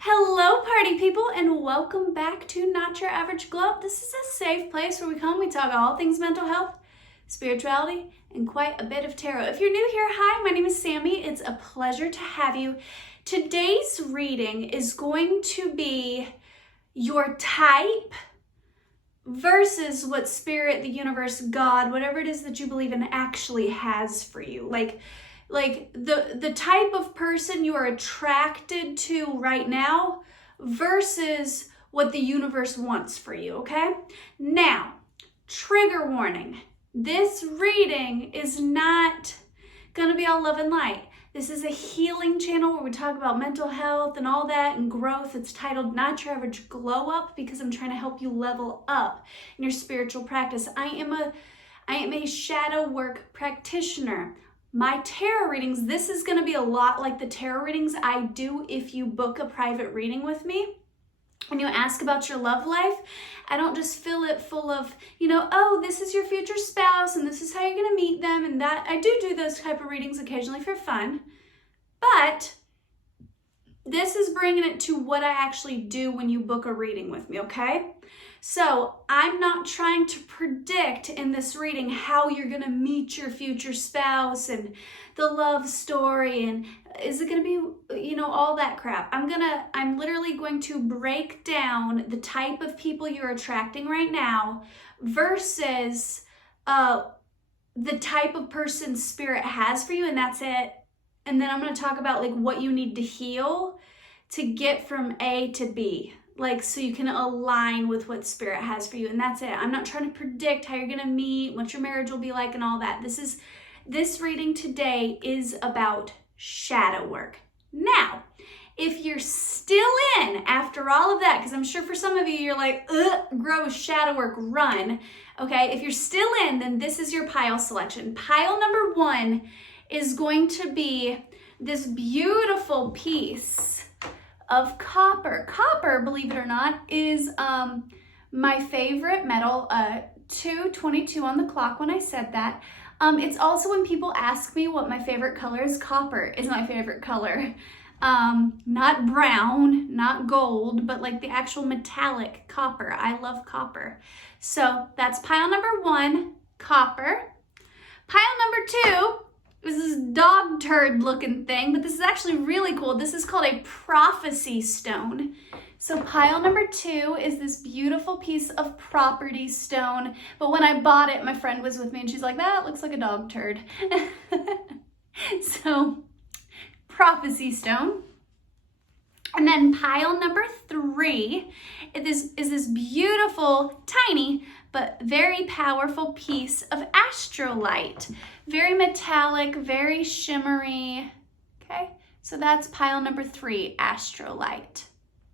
Hello party people and welcome back to Not Your Average Globe. This is a safe place where we talk all things mental health, spirituality, and quite a bit of tarot. If you're new here, hi, my name is Sammy. It's a pleasure to have you. Today's reading is going to be your type versus what spirit, the universe, God, whatever it is that you believe in actually has for you. Like the type of person you are attracted to right now versus what the universe wants for you, okay? Now, trigger warning. This reading is not gonna be all love and light. This is a healing channel where we talk about mental health and all that and growth. It's titled Not Your Average Glow Up because I'm trying to help you level up in your spiritual practice. I am a shadow work practitioner. My tarot readings, this is going to be a lot like the tarot readings I do if you book a private reading with me. When you ask about your love life, I don't just fill it full of, oh, this is your future spouse and this is how you're going to meet them and that. I do those type of readings occasionally for fun, but this is bringing it to what I actually do when you book a reading with me, okay? So I'm not trying to predict in this reading how you're going to meet your future spouse and the love story and is it going to be, all that crap. I'm literally going to break down the type of people you're attracting right now versus the type of person spirit has for you, and that's it. And then I'm going to talk about like what you need to heal to get from A to B. So you can align with what spirit has for you, and that's it. I'm not trying to predict how you're gonna meet, what your marriage will be like and all that. This reading today is about shadow work. Now, if you're still in after all of that, because I'm sure for some of you, you're like, gross, shadow work, run. Okay, if you're still in, then this is your pile selection. Pile number 1 is going to be this beautiful piece of copper. Copper, believe it or not, is my favorite metal. 2:22 on the clock when I said that. It's also when people ask me what my favorite color is, copper is my favorite color. Not brown, not gold, but like the actual metallic copper. I love copper. So that's pile number 1, copper. Pile number 2, this is dog turd looking thing, but this is actually really cool. This is called a prophecy stone. So pile number 2 is this beautiful piece of property stone. But when I bought it, my friend was with me and she's like, that looks like a dog turd. So prophecy stone. And then pile number 3 is this beautiful, tiny, but very powerful piece of Astrophyllite. Very metallic, very shimmery, okay? So that's pile number 3, Astrophyllite,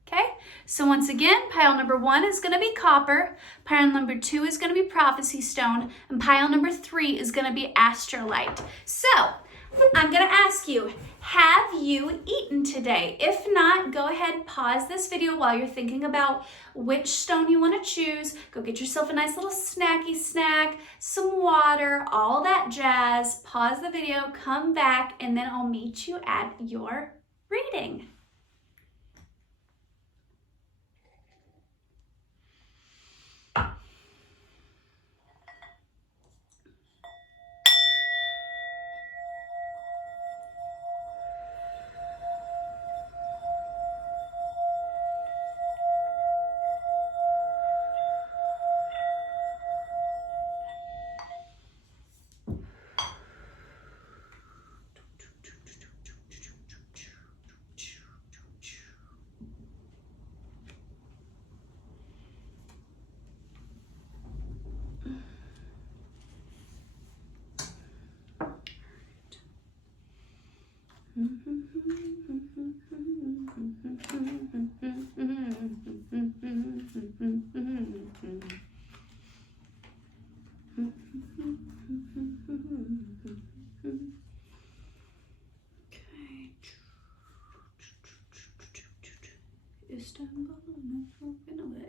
okay? So once again, pile number 1 is gonna be copper, pile number 2 is gonna be prophecy stone, and pile number 3 is gonna be Astrophyllite. So I'm gonna ask you, have you eaten today? If not, go ahead, pause this video while you're thinking about which stone you wanna choose. Go get yourself a nice little snacky snack, some water, all that jazz. Pause the video, come back, and then I'll meet you at your reading.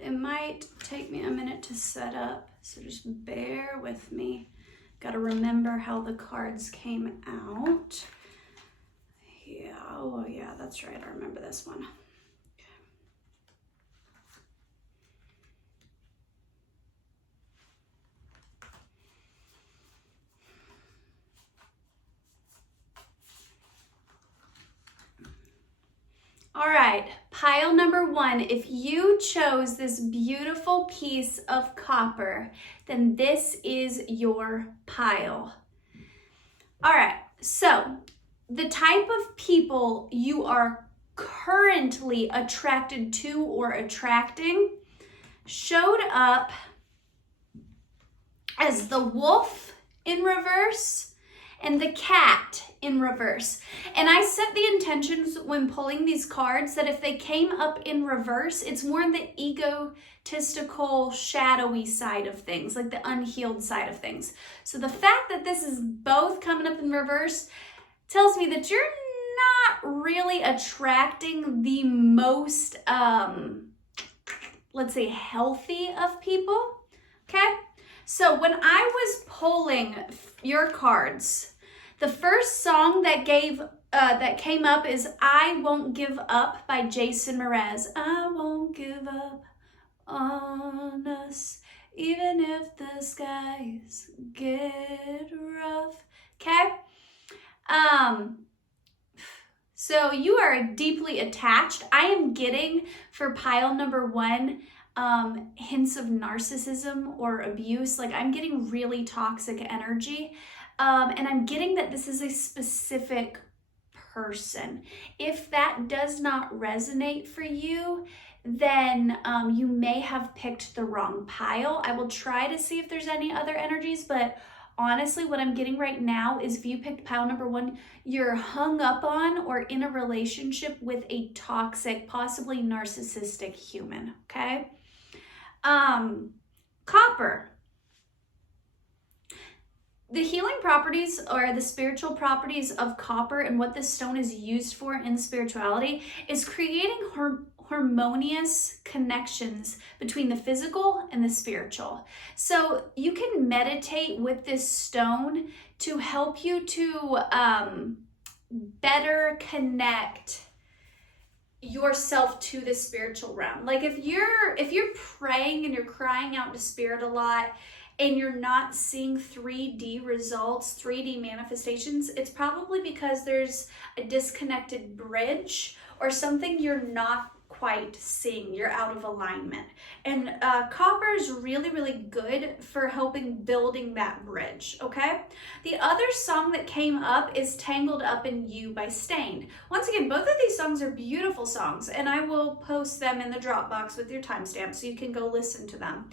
It might take me a minute to set up, so just bear with me. Got to remember how the cards came out. Yeah, oh yeah, that's right. I remember this one. Okay. All right, pile number 1. If you chose this beautiful piece of copper, then this is your pile. All right, so the type of people you are currently attracted to or attracting showed up as the wolf in reverse and the cat in reverse. And I set the intentions when pulling these cards that if they came up in reverse, it's more in the egotistical, shadowy side of things, like the unhealed side of things. So the fact that this is both coming up in reverse tells me that you're not really attracting the most, let's say, healthy of people, okay? So when I was pulling your cards, the first song that came up is I Won't Give Up by Jason Mraz. I won't give up on us, even if the skies get rough. Okay? So you are deeply attached. I am getting for pile number 1 hints of narcissism or abuse. Like I'm getting really toxic energy. And I'm getting that this is a specific person. If that does not resonate for you, then you may have picked the wrong pile. I will try to see if there's any other energies, but honestly, what I'm getting right now is if you picked pile number 1, you're hung up on or in a relationship with a toxic, possibly narcissistic human, okay? Copper. The healing properties or the spiritual properties of copper and what this stone is used for in spirituality is creating harmonious connections between the physical and the spiritual. So you can meditate with this stone to help you to better connect yourself to the spiritual realm. Like if you're praying and you're crying out to spirit a lot, and you're not seeing 3D results, 3D manifestations, it's probably because there's a disconnected bridge or something you're not quite seeing. You're out of alignment. And copper is really, really good for helping building that bridge, okay? The other song that came up is Tangled Up in You by Stained. Once again, both of these songs are beautiful songs, and I will post them in the Dropbox with your timestamp so you can go listen to them.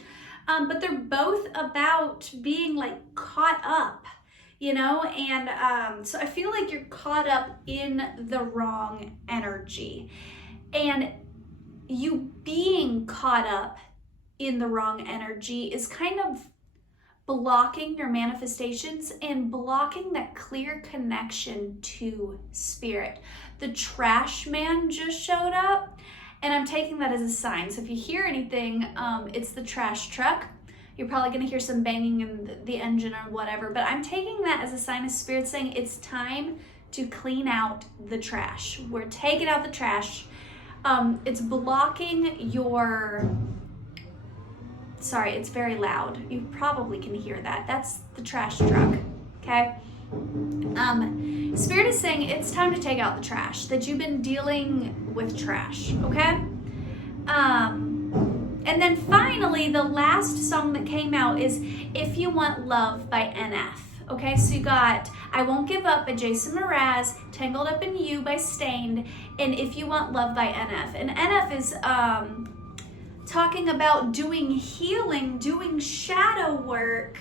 But they're both about being like caught up, you know, and so I feel like you're caught up in the wrong energy, and you being caught up in the wrong energy is kind of blocking your manifestations and blocking that clear connection to spirit. The trash man just showed up, and I'm taking that as a sign. So if you hear anything, it's the trash truck. You're probably gonna hear some banging in the engine or whatever, but I'm taking that as a sign of spirit saying it's time to clean out the trash. We're taking out the trash. It's blocking your, sorry, it's very loud. You probably can hear that. That's the trash truck, okay? Spirit is saying it's time to take out the trash, that you've been dealing with trash, okay? And then finally, the last song that came out is If You Want Love by NF, okay? So you got I Won't Give Up by Jason Mraz, Tangled Up in You by Stained, and If You Want Love by NF. And NF is talking about doing healing, doing shadow work,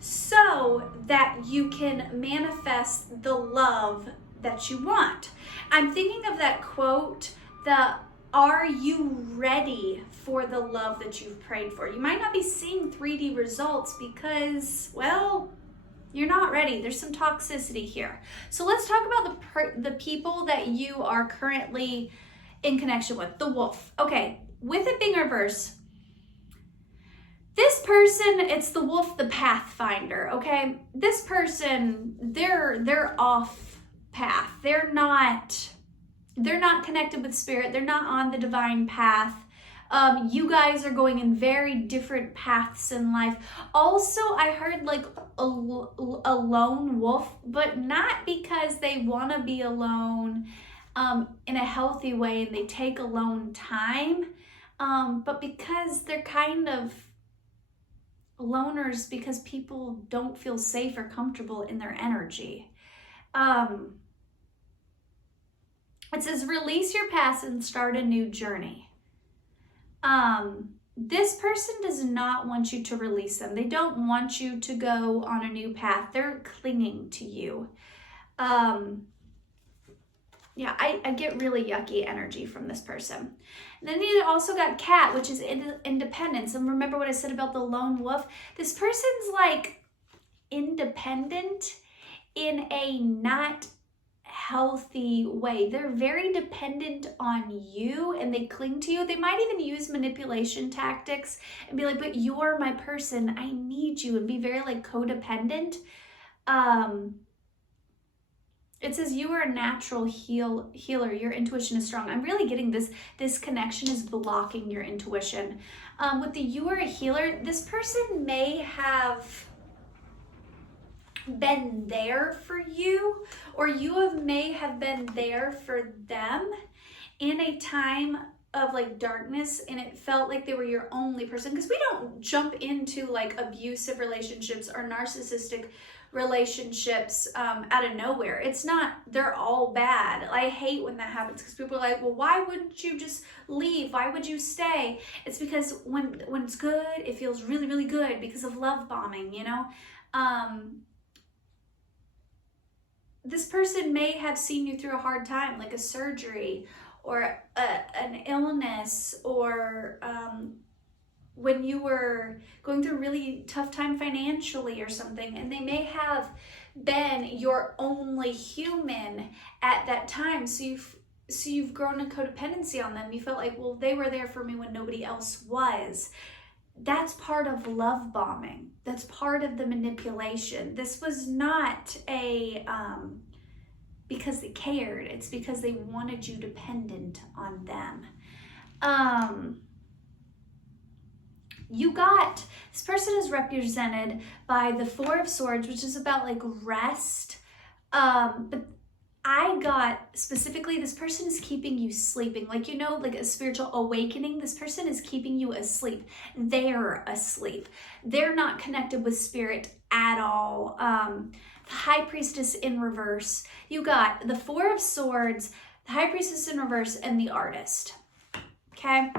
so that you can manifest the love that you want. I'm thinking of that quote, are you ready for the love that you've prayed for? You might not be seeing 3D results because, well, you're not ready. There's some toxicity here. So let's talk about the people that you are currently in connection with. The wolf. Okay, with it being reverse, this person, it's the wolf, the pathfinder, okay? This person, they're off path. They're not connected with spirit. They're not on the divine path. You guys are going in very different paths in life. Also, I heard like a lone wolf, but not because they want to be alone. in a healthy way, and they take alone time. But because they're kind of loners because people don't feel safe or comfortable in their energy. It says, release your past and start a new journey. This person does not want you to release them. They don't want you to go on a new path. They're clinging to you. Yeah, I get really yucky energy from this person. And then you also got cat, which is independence. And remember what I said about the lone wolf? This person's like independent in a not healthy way. They're very dependent on you and they cling to you. They might even use manipulation tactics and be like, but you're my person, I need you, and be very like codependent. It says you are a natural healer. Your intuition is strong. I'm really getting this connection is blocking your intuition. With the you are a healer, this person may have been there for you, or you may have been there for them in a time of like darkness, and it felt like they were your only person. Because we don't jump into like abusive relationships or narcissistic relationships out of nowhere. It's not, they're all bad. I hate when that happens because people are like, well, why wouldn't you just leave? Why would you stay? It's because when it's good, it feels really, really good because of love bombing, you know? This person may have seen you through a hard time, like a surgery or an illness, or when you were going through a really tough time financially or something, and they may have been your only human at that time. So you've grown a codependency on them. You felt like, well, they were there for me when nobody else was. That's part of love bombing. That's part of the manipulation. This was not a because they cared. It's because they wanted you dependent on them. This person is represented by the Four of Swords, which is about like rest. But I got specifically, this person is keeping you sleeping. Like, you know, like a spiritual awakening. This person is keeping you asleep. They're asleep. They're not connected with spirit at all. The High Priestess in reverse. You got the Four of Swords, the High Priestess in reverse, and the Artist. Okay?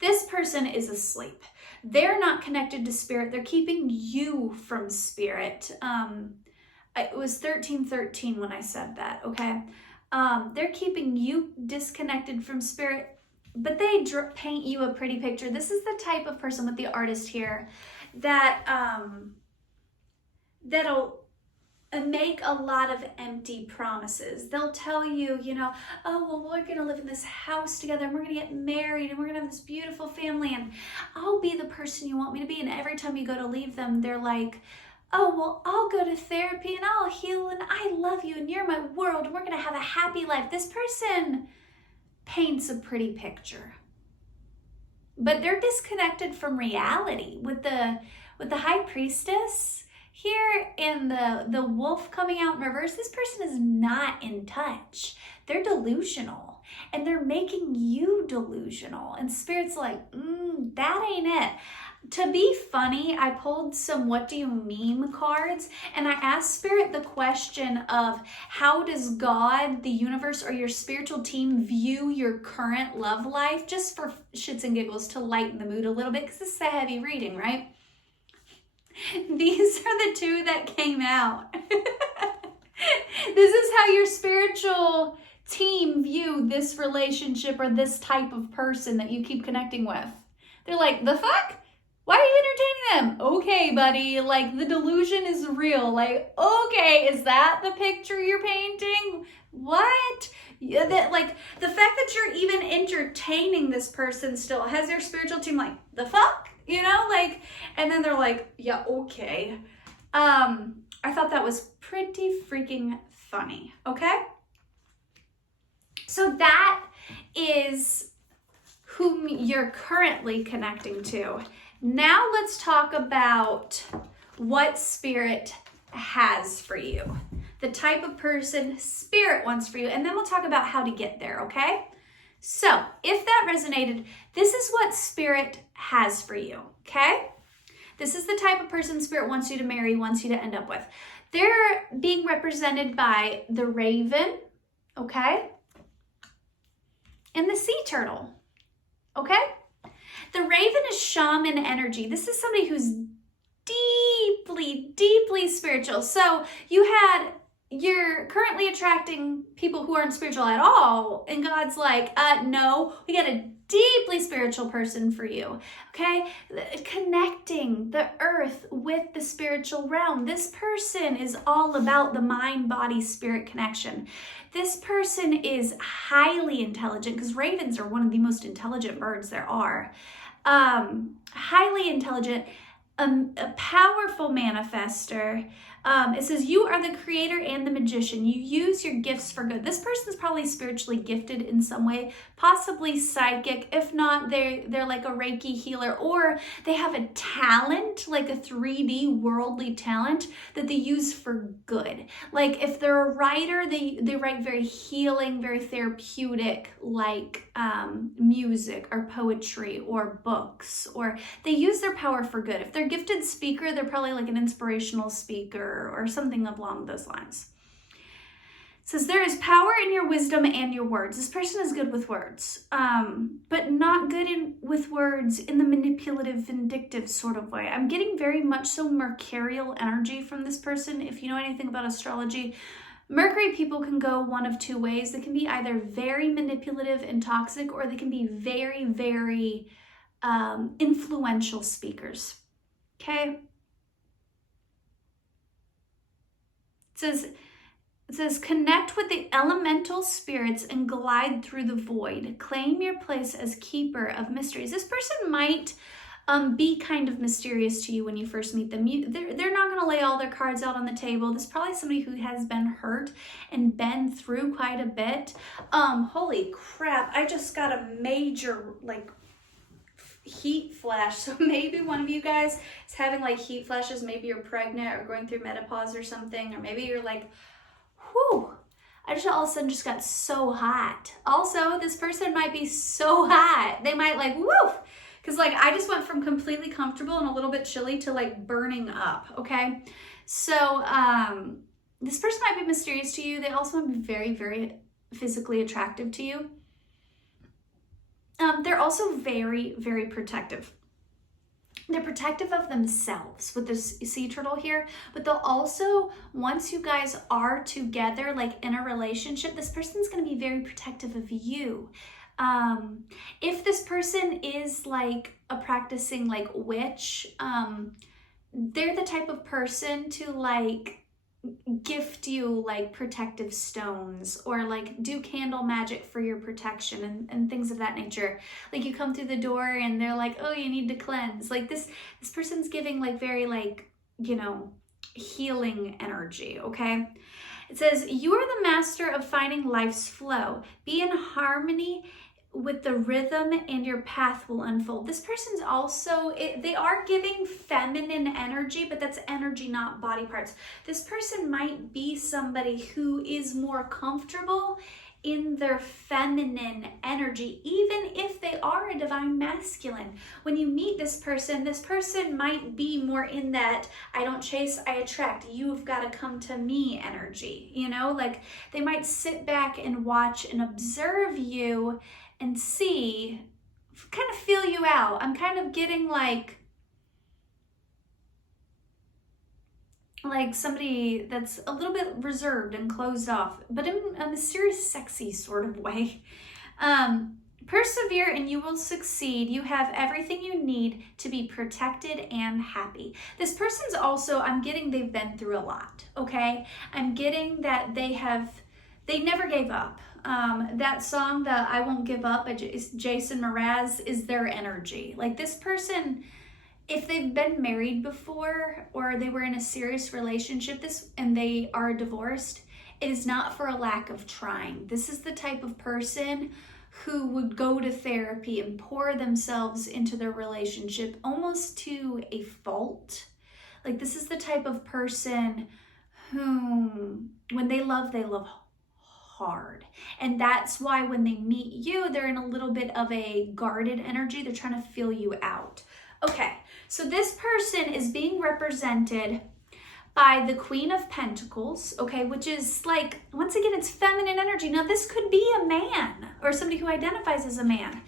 This person is asleep. They're not connected to spirit. They're keeping you from spirit. It was 1313 when I said that, okay? They're keeping you disconnected from spirit, but they paint you a pretty picture. This is the type of person with the Artist here that that'll make a lot of empty promises. They'll tell you, you know, oh, well, we're going to live in this house together and we're going to get married and we're going to have this beautiful family and I'll be the person you want me to be. And every time you go to leave them, they're like, oh, well, I'll go to therapy and I'll heal and I love you and you're my world and we're going to have a happy life. This person paints a pretty picture, but they're disconnected from reality. With the High Priestess here and the wolf coming out in reverse, this person is not in touch. They're delusional and they're making you delusional. And Spirit's like, that ain't it. To be funny, I pulled some what do you meme cards and I asked Spirit the question of how does God, the universe, or your spiritual team view your current love life, just for shits and giggles to lighten the mood a little bit because this is a heavy reading, right? These are the two that came out. This is how your spiritual team view this relationship or this type of person that you keep connecting with. They're like, the fuck? Why are you entertaining them? Okay, buddy, like the delusion is real. Like, okay, is that the picture you're painting? What? Yeah, like the fact that you're even entertaining this person still has their spiritual team like, the fuck? You know, like, and then they're like, yeah, okay. I thought that was pretty freaking funny, okay? So that is whom you're currently connecting to. Now let's talk about what Spirit has for you. the type of person Spirit wants for you, and then we'll talk about how to get there, okay? So if that resonated, this is what Spirit has for you, okay? This is the type of person Spirit wants you to marry, wants you to end up with. They're being represented by the raven, okay? And the sea turtle, okay? The raven is shaman energy. This is somebody who's deeply, deeply spiritual. So you're currently attracting people who aren't spiritual at all. And God's like, no, we got a deeply spiritual person for you, okay? Connecting the earth with the spiritual realm. This person is all about the mind, body, spirit connection. This person is highly intelligent, because ravens are one of the most intelligent birds there are. Highly intelligent, a powerful manifester. It says, you are the creator and the magician. You use your gifts for good. This person's probably spiritually gifted in some way, possibly psychic. If not, they're like a Reiki healer, or they have a talent, like a 3D worldly talent that they use for good. Like if they're a writer, they write very healing, very therapeutic, like music or poetry or books, or they use their power for good. If they're a gifted speaker, they're probably like an inspirational speaker or something along those lines. It says, there is power in your wisdom and your words. This person is good with words, but not good with words in the manipulative, vindictive sort of way. I'm getting very much so mercurial energy from this person. If you know anything about astrology, Mercury people can go one of two ways. They can be either very manipulative and toxic, or they can be very, very influential speakers. Okay? It says, connect with the elemental spirits and glide through the void. Claim your place as keeper of mysteries. This person might be kind of mysterious to you when you first meet them. They're not going to lay all their cards out on the table. This is probably somebody who has been hurt and been through quite a bit. Holy crap, I just got a major heat flash. So maybe one of you guys is having like heat flashes. Maybe you're pregnant or going through menopause or something, or maybe you're like, whew, I just all of a sudden just got so hot. Also, this person might be so hot. They might like, woof, because like I just went from completely comfortable and a little bit chilly to like burning up, okay? So this person might be mysterious to you. They also might be very, very physically attractive to you. They're also very, very protective. They're protective of themselves with this sea turtle here, but they'll also, once you guys are together, like in a relationship, this person's going to be very protective of you. If this person is like a practicing like witch, they're the type of person to like gift you like protective stones, or like do candle magic for your protection and things of that nature. Like you come through the door and they're like, oh, you need to cleanse. Like this person's giving like very like, you know, healing energy, okay? It says, you are the master of finding life's flow. Be in harmony with the rhythm and your path will unfold. This person's also, they are giving feminine energy, but that's energy, not body parts. This person might be somebody who is more comfortable in their feminine energy, even if they are a divine masculine. When you meet this person might be more in that I don't chase, I attract, you've got to come to me energy, you know? Like they might sit back and watch and observe you and see, kind of feel you out. I'm kind of getting like somebody that's a little bit reserved and closed off, but in a mysterious, sexy sort of way. Persevere and you will succeed. You have everything you need to be protected and happy. This person's also, I'm getting they've been through a lot, okay? I'm getting that they never gave up. That song, the I Won't Give Up by Jason Mraz, is their energy. Like this person, if they've been married before or they were in a serious relationship and they are divorced, it is not for a lack of trying. This is the type of person who would go to therapy and pour themselves into their relationship almost to a fault. Like this is the type of person whom when they love hard. And that's why when they meet you, they're in a little bit of a guarded energy. They're trying to feel you out. Okay, so this person is being represented by the Queen of Pentacles, okay, which is like, once again, it's feminine energy. Now, this could be a man or somebody who identifies as a man,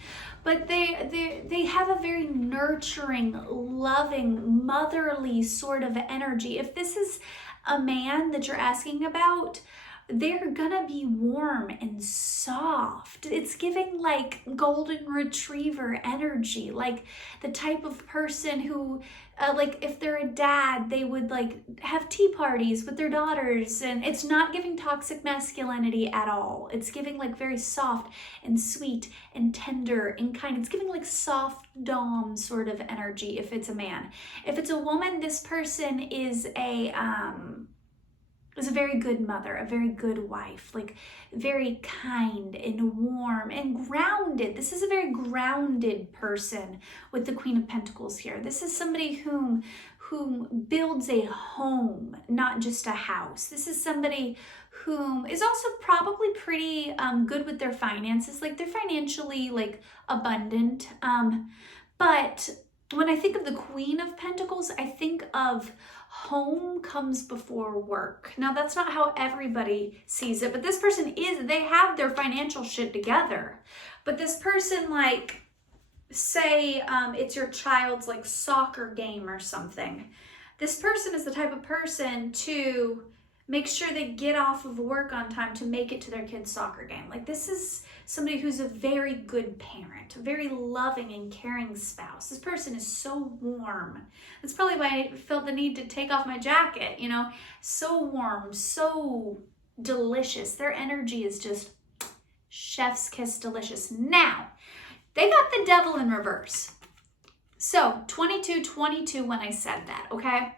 but they have a very nurturing, loving, motherly sort of energy. If this is a man that you're asking about, they're gonna be warm and soft. It's giving like golden retriever energy, like the type of person who, like if they're a dad, they would like have tea parties with their daughters, and it's not giving toxic masculinity at all. It's giving like very soft and sweet and tender and kind. It's giving like soft dom sort of energy if it's a man. If it's a woman, this person is a very good mother, a very good wife, like very kind and warm and grounded. This is a very grounded person with the Queen of Pentacles here. This is somebody whom builds a home, not just a house. This is somebody whom is also probably pretty good with their finances, like they're financially like abundant. But when I think of the Queen of Pentacles, I think of home comes before work. Now, that's not how everybody sees it, but this person they have their financial shit together. But this person, like, say it's your child's like soccer game or something. This person is the type of person to make sure they get off of work on time to make it to their kid's soccer game. Like, this is somebody who's a very good parent, a very loving and caring spouse. This person is so warm. That's probably why I felt the need to take off my jacket, you know, so warm, so delicious. Their energy is just chef's kiss delicious. Now, they got the devil in reverse. So 22 when I said that, okay?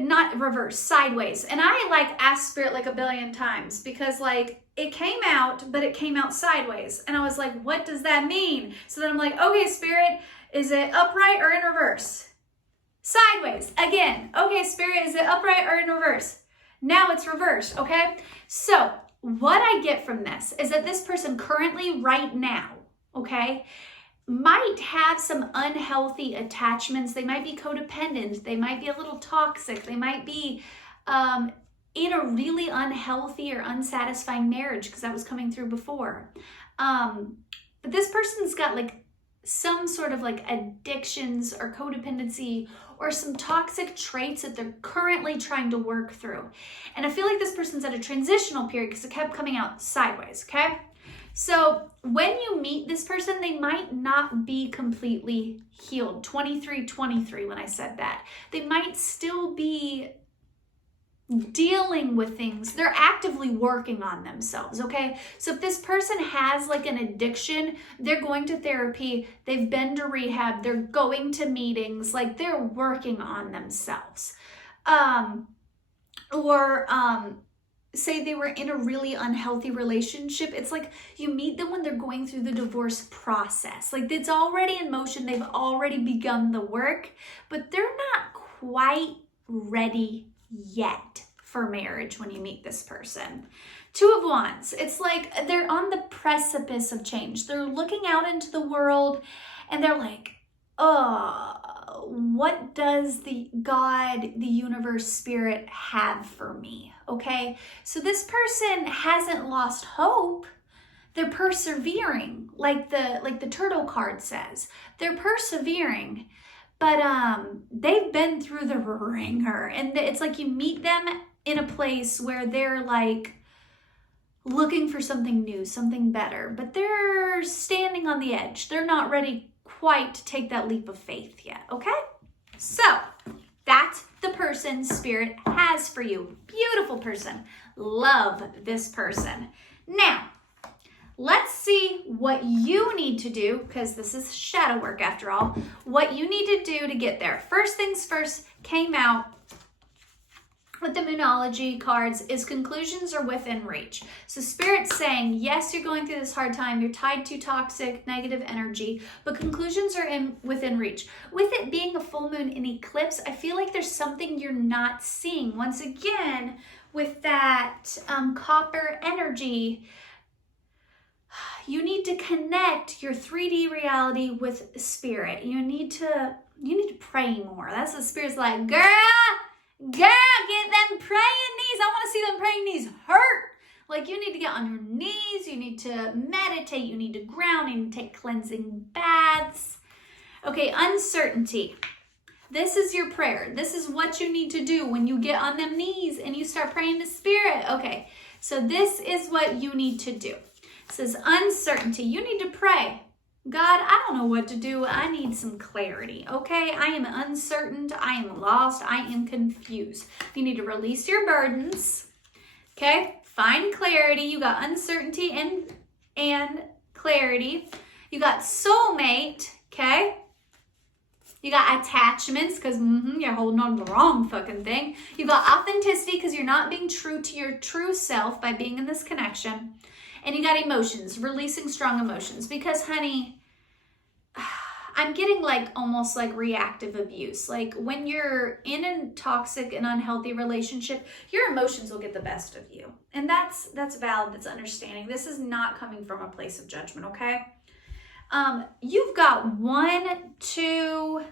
Not reverse, sideways. And I like asked Spirit like a billion times because like it came out, but it came out sideways. And I was like, what does that mean? So then I'm like, okay, Spirit, is it upright or in reverse? Sideways. Again, okay, Spirit, is it upright or in reverse? Now it's reversed, okay? So what I get from this is that this person currently right now, okay, might have some unhealthy attachments. They might be codependent. They might be a little toxic. They might be in a really unhealthy or unsatisfying marriage, because that was coming through before. But this person's got like some sort of like addictions or codependency or some toxic traits that they're currently trying to work through. And I feel like this person's at a transitional period because it kept coming out sideways, okay? So when you meet this person, they might not be completely healed. 23 when I said that. They might still be dealing with things. They're actively working on themselves, okay? So if this person has like an addiction, they're going to therapy, they've been to rehab, they're going to meetings, like they're working on themselves. Say they were in a really unhealthy relationship. It's like you meet them when they're going through the divorce process. Like it's already in motion. They've already begun the work, but they're not quite ready yet for marriage when you meet this person. 2 of Wands. It's like they're on the precipice of change. They're looking out into the world and they're like, what does the God, the universe, spirit have for me? Okay, so this person hasn't lost hope. They're persevering, like the turtle card says. They're persevering, but they've been through the ringer, and it's like you meet them in a place where they're like looking for something new, something better, but they're standing on the edge. They're not ready quite to take that leap of faith yet, okay? So that's the person Spirit has for you. Beautiful person. Love this person. Now, let's see what you need to do, because this is shadow work after all, what you need to do to get there. First things first came out with the Moonology cards is conclusions are within reach. So Spirit's saying, yes, you're going through this hard time. You're tied to toxic, negative energy, but conclusions are within reach. With it being a full moon in eclipse, I feel like there's something you're not seeing. Once again, with that copper energy, you need to connect your 3D reality with Spirit. You need to pray more. That's what Spirit's like, girl, get them praying knees. I want to see them praying knees hurt. Like, you need to get on your knees. You need to meditate. You need to ground. You need to take cleansing baths. Okay, uncertainty. This is your prayer. This is what you need to do when you get on them knees and you start praying to Spirit. Okay, so this is what you need to do. It says uncertainty. You need to pray. God, I don't know what to do. I need some clarity, okay? I am uncertain. I am lost. I am confused. You need to release your burdens, okay? Find clarity. You got uncertainty and clarity. You got soulmate, okay? You got attachments because you're holding on to the wrong fucking thing. You got authenticity because you're not being true to your true self by being in this connection. And you got emotions, releasing strong emotions. Because, honey, I'm getting like almost like reactive abuse. Like when you're in a toxic and unhealthy relationship, your emotions will get the best of you. And that's valid, that's understanding. This is not coming from a place of judgment, okay? You've got 1, 2,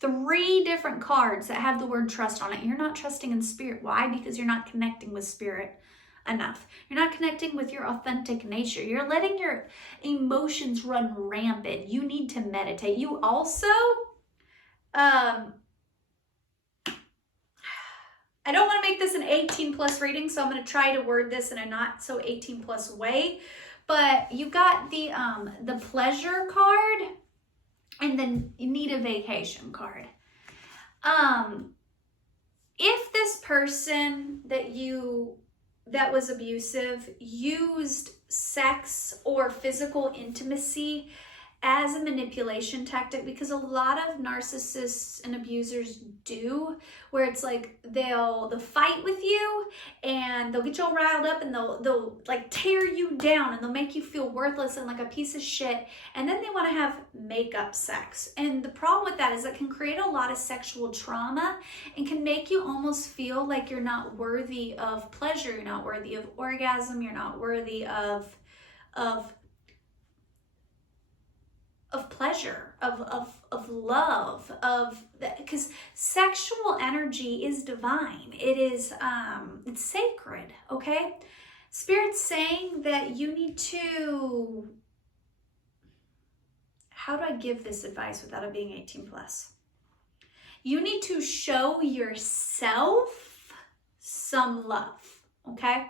3 different cards that have the word trust on it. You're not trusting in Spirit. Why? Because you're not connecting with Spirit enough. You're not connecting with your authentic nature. You're letting your emotions run rampant. You need to meditate. You also, I don't want to make this an 18 plus reading, so I'm going to try to word this in a not so 18 plus way, but you got the pleasure card and then you need a vacation card. If this person that was abusive used sex or physical intimacy as a manipulation tactic, because a lot of narcissists and abusers do, where it's like they'll fight with you and they'll get you all riled up and they'll like tear you down and they'll make you feel worthless and like a piece of shit, and then they want to have makeup sex. And the problem with that is it can create a lot of sexual trauma and can make you almost feel like you're not worthy of pleasure, you're not worthy of orgasm, you're not worthy of pleasure, of love, because sexual energy is divine. It is, it's sacred, okay? Spirit's saying that you need to, how do I give this advice without it being 18 plus? You need to show yourself some love, okay?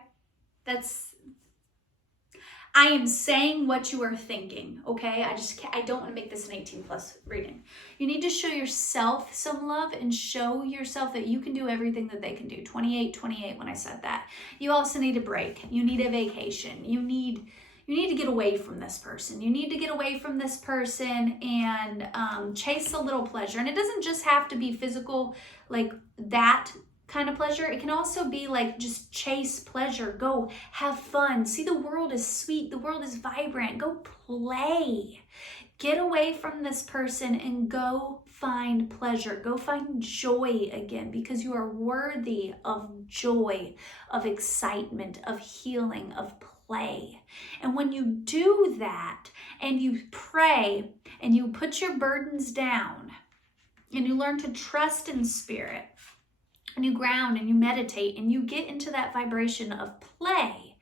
I am saying what you are thinking, okay? I don't want to make this an 18 plus reading. You need to show yourself some love and show yourself that you can do everything that they can do. 28 when I said that. You also need a break. You need a vacation. You need to get away from this person. You need to get away from this person and chase a little pleasure. And it doesn't just have to be physical, like that kind of pleasure. It can also be like just chase pleasure. Go have fun. See, the world is sweet. The world is vibrant. Go play. Get away from this person and go find pleasure. Go find joy again, because you are worthy of joy, of excitement, of healing, of play. And when you do that and you pray and you put your burdens down and you learn to trust in Spirit, and you ground and you meditate and you get into that vibration of play,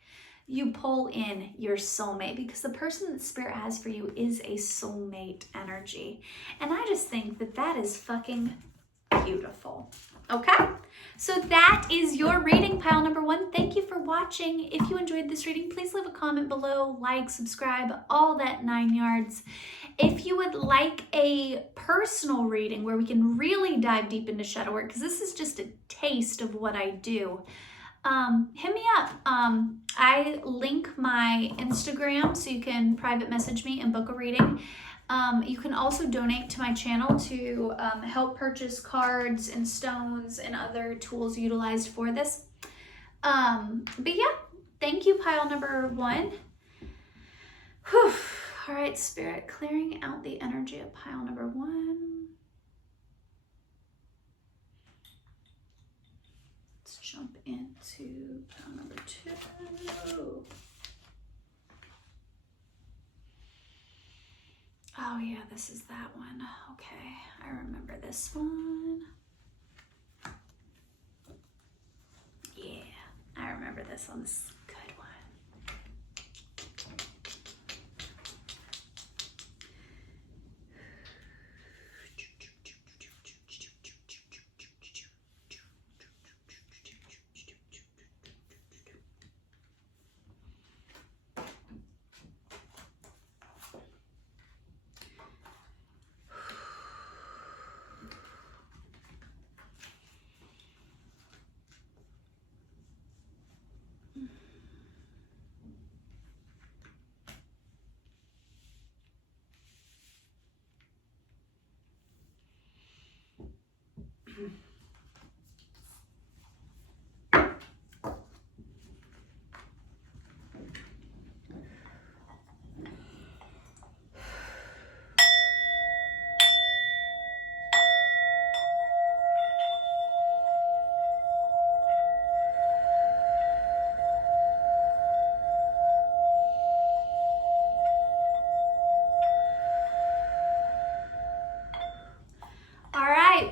you pull in your soulmate, because the person that Spirit has for you is a soulmate energy. And I just think that that is fucking beautiful. Okay? So that is your reading, pile number 1. Thank you for watching. If you enjoyed this reading, please leave a comment below, like, subscribe, all that 9 yards. If you would like a personal reading where we can really dive deep into shadow work, because this is just a taste of what I do, hit me up. I link my Instagram so you can private message me and book a reading. You can also donate to my channel to help purchase cards and stones and other tools utilized for this. But yeah, thank you, pile number 1. Whew. All right, Spirit, clearing out the energy of pile number 1. Let's jump into pile number 2. Oh yeah, this is that one. Okay, I remember this one. Yeah, I remember this one. This is a good one.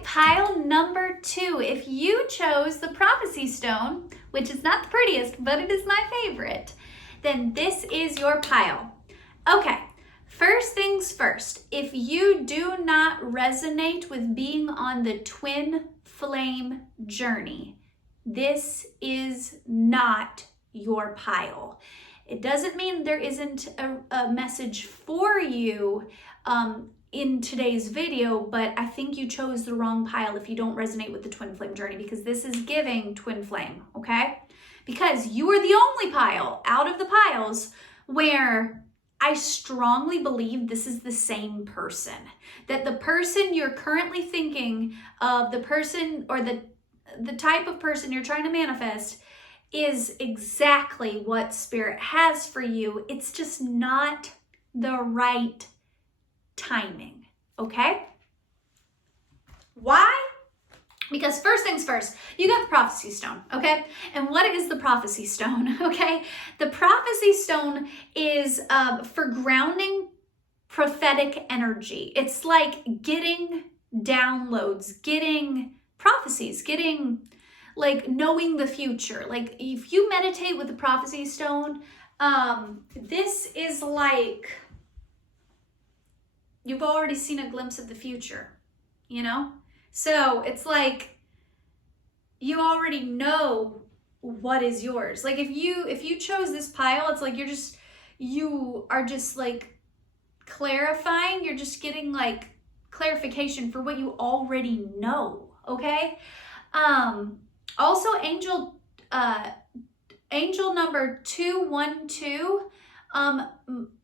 Pile number 2, if you chose the prophecy stone, which is not the prettiest, but it is my favorite, then this is your pile. Okay, first things first, if you do not resonate with being on the twin flame journey, this is not your pile. It doesn't mean there isn't a message for you in today's video, but I think you chose the wrong pile if you don't resonate with the twin flame journey, because this is giving twin flame, okay? Because you are the only pile out of the piles where I strongly believe this is the same person. That the person you're currently thinking of, the person or the type of person you're trying to manifest, is exactly what Spirit has for you. It's just not the right timing, okay? Why? Because first things first, you got the prophecy stone, okay? And what is the prophecy stone, okay? The prophecy stone is for grounding prophetic energy. It's like getting downloads, getting prophecies, getting like knowing the future. Like if you meditate with the prophecy stone, this is like you've already seen a glimpse of the future, you know? So it's like you already know what is yours. Like if you chose this pile, it's like you are just like clarifying, you're just getting like clarification for what you already know, okay? Also angel number 212,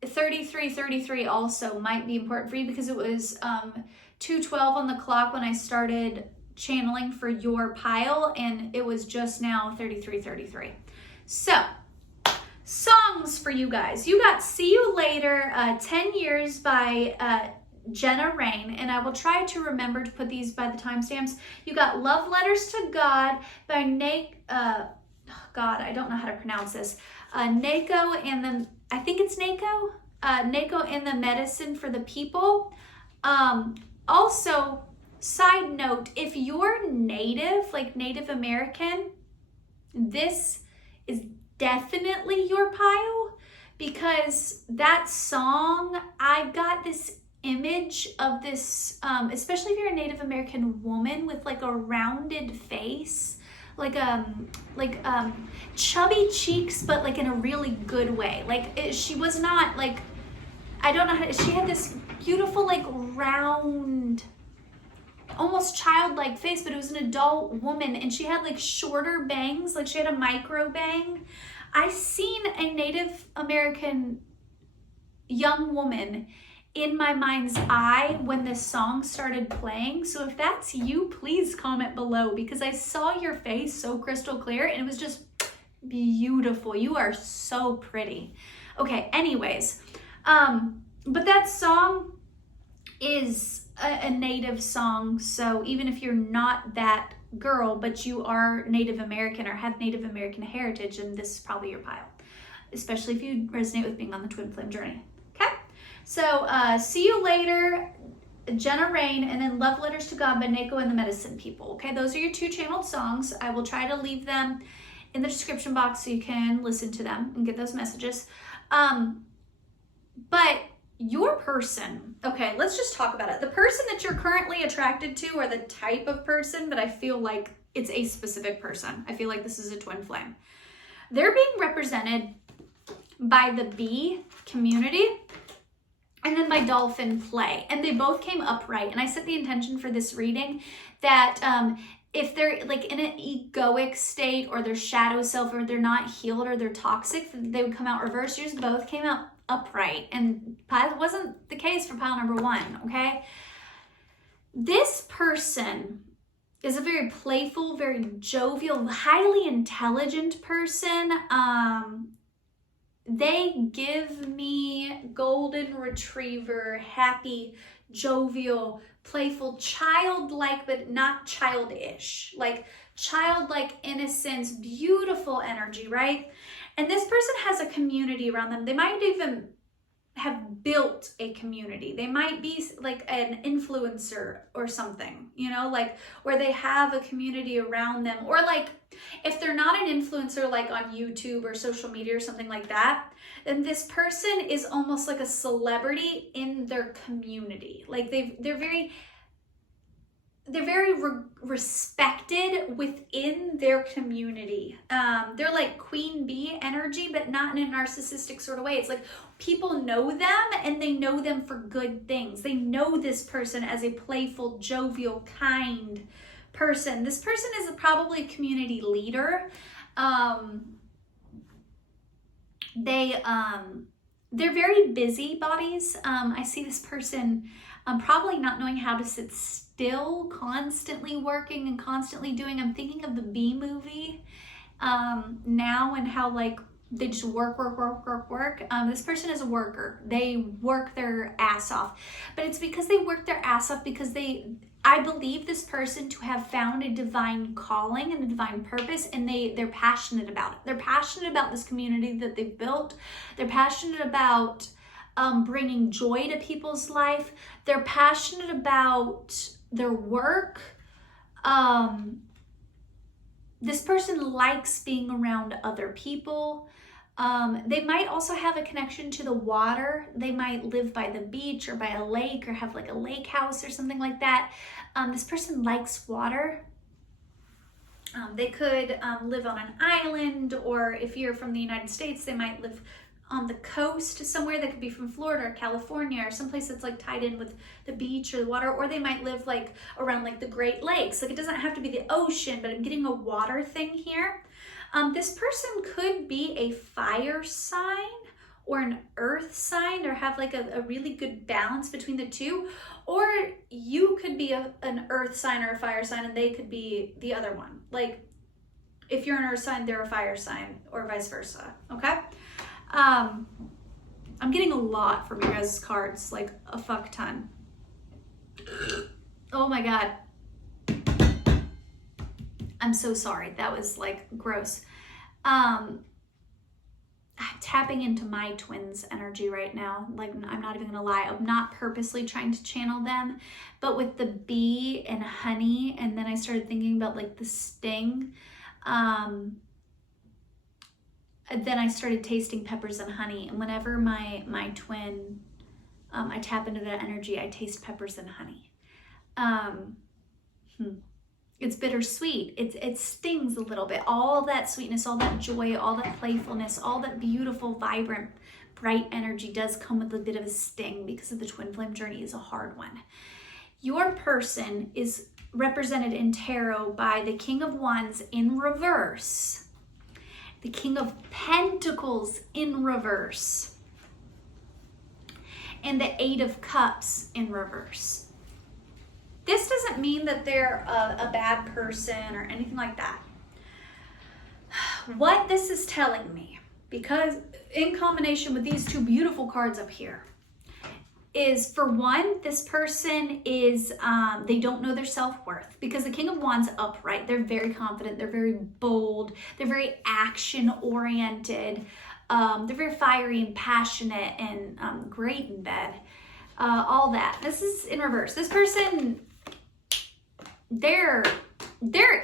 3333 also might be important for you, because it was 2:12 on the clock when I started channeling for your pile, and it was just now 3333. So songs for you guys. You got See You Later, 10 Years by Jenna Raine, and I will try to remember to put these by the timestamps. You got Love Letters to God by God, I don't know how to pronounce this. Nahko and the, I think it's Nahko. Nahko and the Medicine for the People. Also, side note, if you're Native, like Native American, this is definitely your pile, because that song, I got this image of this, especially if you're a Native American woman with like a rounded face, like chubby cheeks, but like in a really good way. Like she was not like, I don't know how to, she had this beautiful like round, almost childlike face, but it was an adult woman, and she had like shorter bangs, like she had a micro bang. I seen a Native American young woman in my mind's eye when this song started playing. So if that's you, please comment below, because I saw your face so crystal clear and it was just beautiful. You are so pretty. Okay, anyways, but that song is a Native song. So even if you're not that girl, but you are Native American or have Native American heritage, and this is probably your pile, especially if you resonate with being on the twin flame journey. Okay, so see you later, Jenna Raine, and then Love Letters to God by Nahko and the Medicine People. Okay, those are your 2 channeled songs. I will try to leave them in the description box so you can listen to them and get those messages. But your person, okay, let's just talk about it. The person that you're currently attracted to, or the type of person, but I feel like it's a specific person. I feel like this is a twin flame. They're being represented by the bee community and then by dolphin play. And they both came upright. And I set the intention for this reading that if they're like in an egoic state, or their shadow self, or they're not healed, or they're toxic, they would come out reverse. Yours both came out upright, and that wasn't the case for pile number 1. Okay, this person is a very playful, very jovial, highly intelligent person. They give me golden retriever, happy, jovial, playful, childlike, but not childish, like childlike innocence, beautiful energy, right? And this person has a community around them. They might even have built a community. They might be like an influencer or something, you know, like where they have a community around them. Or like if they're not an influencer, like on YouTube or social media or something like that, then this person is almost like a celebrity in their community. Like they're very respected within their community. They're like queen bee energy, but not in a narcissistic sort of way. It's like people know them, and they know them for good things. They know this person as a playful, jovial, kind person. This person is probably a community leader. They're very busy bodies. I see this person probably not knowing how to sit still, constantly working and constantly doing. I'm thinking of the Bee movie now, and how like they just work. This person is a worker. They work their ass off, but it's because they work their ass off because I believe this person to have found a divine calling and a divine purpose, and they're passionate about it. They're passionate about this community that they've built. They're passionate about bringing joy to people's life. They're passionate about their work. This person likes being around other people. They might also have a connection to the water. They might live by the beach or by a lake, or have like a lake house or something like that. This person likes water. They could live on an island, or if you're from the United States, they might live on the coast somewhere. That could be from Florida or California, or someplace that's like tied in with the beach or the water. Or they might live like around like the Great Lakes. Like it doesn't have to be the ocean, but I'm getting a water thing here. This person could be a fire sign or an earth sign, or have like a really good balance between the two. Or you could be an earth sign or a fire sign, and they could be the other one. Like if you're an earth sign, they're a fire sign, or vice versa. Okay. I'm getting a lot from your guys' cards, like a fuck ton. Oh my God. I'm so sorry. That was like gross. I'm tapping into my twins' energy right now. Like, I'm not even gonna lie. I'm not purposely trying to channel them, but with the bee and honey, and then I started thinking about like the sting. Then I started tasting peppers and honey, and whenever my twin, I tap into that energy, I taste peppers and honey. It's bittersweet. It stings a little bit. All that sweetness, all that joy, all that playfulness, all that beautiful, vibrant, bright energy does come with a bit of a sting, because of the twin flame journey is a hard one. Your person is represented in tarot by the King of Wands in reverse, the King of Pentacles in reverse, and the Eight of Cups in reverse. This doesn't mean that they're a bad person or anything like that. What this is telling me, because in combination with these two beautiful cards up here, is for one, this person is, they don't know their self-worth, because the King of Wands upright, they're very confident, they're very bold, they're very action-oriented, they're very fiery and passionate and great in bed, all that. This is in reverse. This person, their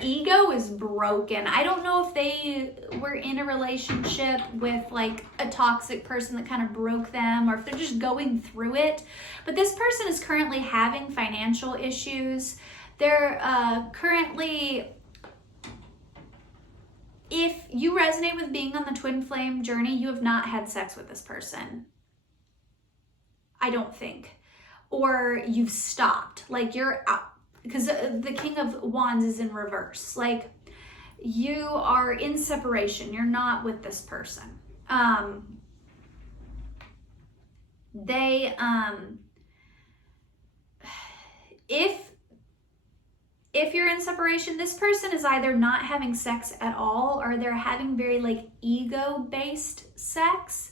ego is broken. I don't know if they were in a relationship with like a toxic person that kind of broke them, or if they're just going through it. But this person is currently having financial issues. They're currently, if you resonate with being on the twin flame journey, you have not had sex with this person. I don't think. Or you've stopped. Like you're out. Because the King of Wands is in reverse. Like, you are in separation. You're not with this person. If you're in separation, this person is either not having sex at all, or they're having very like ego-based sex.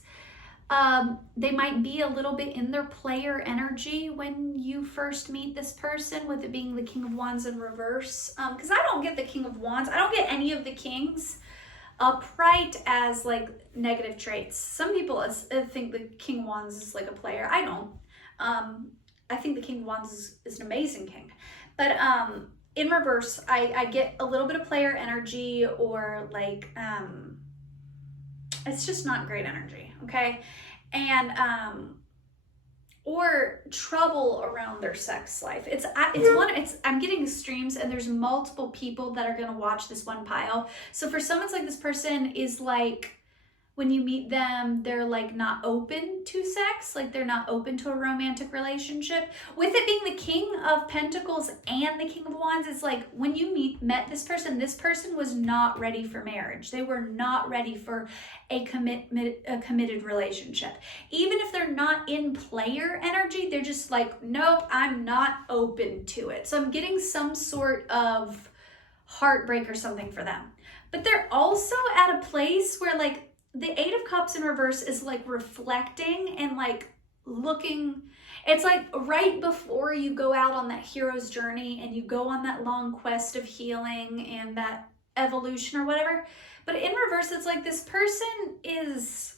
They might be a little bit in their player energy when you first meet this person, with it being the King of Wands in reverse. Because I don't get the King of Wands. I don't get any of the kings upright as like negative traits. Some people think the King of Wands is like a player. I don't. I think the King of Wands is an amazing king. But in reverse, I get a little bit of player energy, or like, it's just not great energy, okay? And, or trouble around their sex life. I'm getting extremes, and there's multiple people that are gonna watch this one pile. So for someone, it's like this person is like, when you meet them, they're like not open to sex, like they're not open to a romantic relationship. With it being the King of Pentacles and the King of Wands, it's like when you met this person was not ready for marriage. They were not ready for a committed relationship. Even if they're not in player energy, they're just like, nope, I'm not open to it. So I'm getting some sort of heartbreak or something for them. But they're also at a place where like, the Eight of Cups in reverse is like reflecting and like looking. It's like right before you go out on that hero's journey and you go on that long quest of healing and that evolution or whatever. But in reverse, it's like this person is,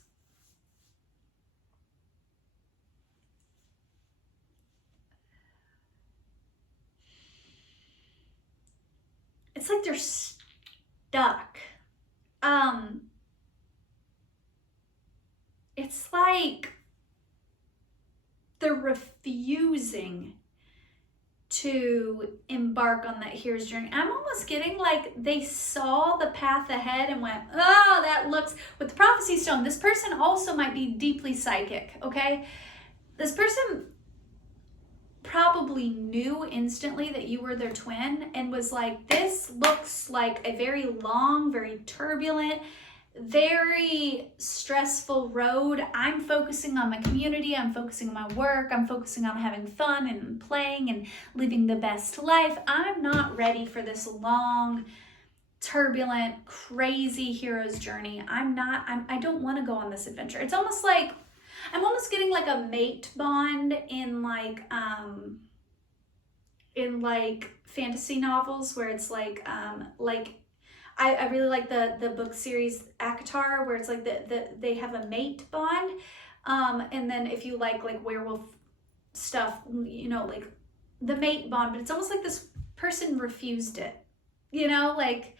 it's like they're stuck. It's like they're refusing to embark on that hero's journey. I'm almost getting like they saw the path ahead and went, oh, that looks, with the prophecy stone, this person also might be deeply psychic, okay? This person probably knew instantly that you were their twin and was like, this looks like a very long, very turbulent, very stressful road. I'm focusing on my community, I'm focusing on my work, I'm focusing on having fun and playing and living the best life. I'm not ready for this long, turbulent, crazy hero's journey. I don't want to go on this adventure. It's almost like, I'm almost getting like a mate bond in like fantasy novels, where it's like I really like the book series ACOTAR, where it's like they have a mate bond. And then if you like werewolf stuff, you know, like the mate bond, but it's almost like this person refused it, you know, like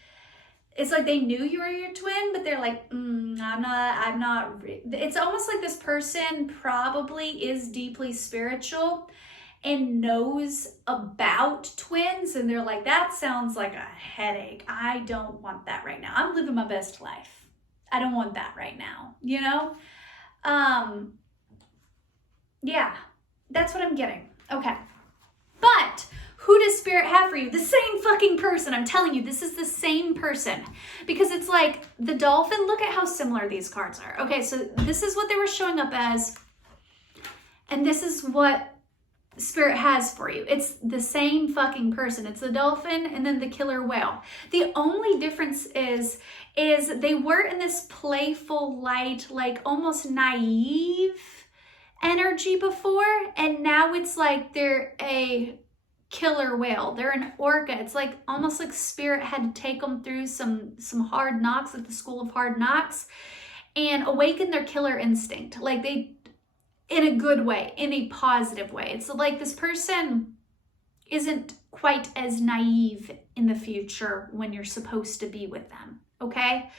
it's like they knew you were your twin, but they're like, I'm not. It's almost like this person probably is deeply spiritual and knows about twins, and they're like, that sounds like a headache. I don't want that right now. I'm living my best life. I don't want that right now, you know? Yeah, that's what I'm getting. Okay. But who does Spirit have for you? The same fucking person. I'm telling you, this is the same person. Because it's like the dolphin, look at how similar these cards are. Okay, so this is what they were showing up as. And this is what Spirit has for you. It's the same fucking person. It's the dolphin and then the killer whale. The only difference is they were in this playful, light, like almost naive energy before, and now it's like they're a killer whale. They're an orca. It's like almost like Spirit had to take them through some hard knocks at the school of hard knocks and awaken their killer instinct. Like they, in a good way, in a positive way. It's like this person isn't quite as naive in the future when you're supposed to be with them, okay?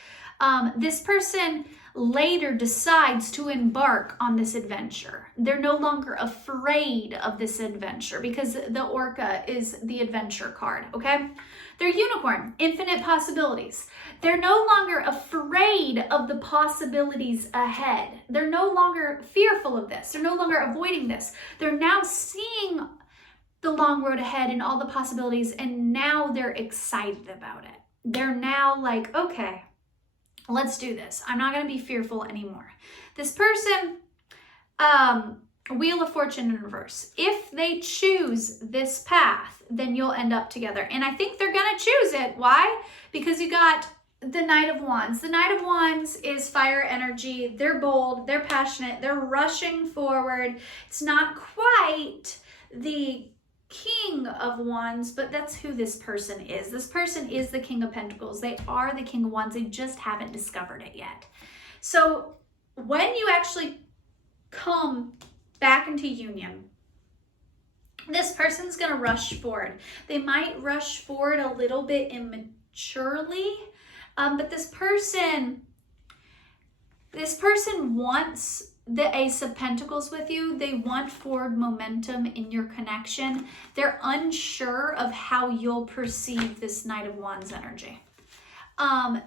This person later decides to embark on this adventure. They're no longer afraid of this adventure because the orca is the adventure card, okay? They're unicorn, infinite possibilities. They're no longer afraid of the possibilities ahead. They're no longer fearful of this. They're no longer avoiding this. They're now seeing the long road ahead and all the possibilities, and now they're excited about it. They're now like, okay, let's do this. I'm not going to be fearful anymore. This person, Wheel of Fortune in reverse. If they choose this path, then you'll end up together. And I think they're going to choose it. Why? Because you got the Knight of Wands. The Knight of Wands is fire energy. They're bold. They're passionate. They're rushing forward. It's not quite the King of Wands, but that's who this person is. This person is the King of Pentacles. They are the King of Wands. They just haven't discovered it yet. So when you actually come back into union, this person's going to rush forward. They might rush forward a little bit immaturely, but this person wants the Ace of Pentacles with you. They want forward momentum in your connection. They're unsure of how you'll perceive this Knight of Wands energy.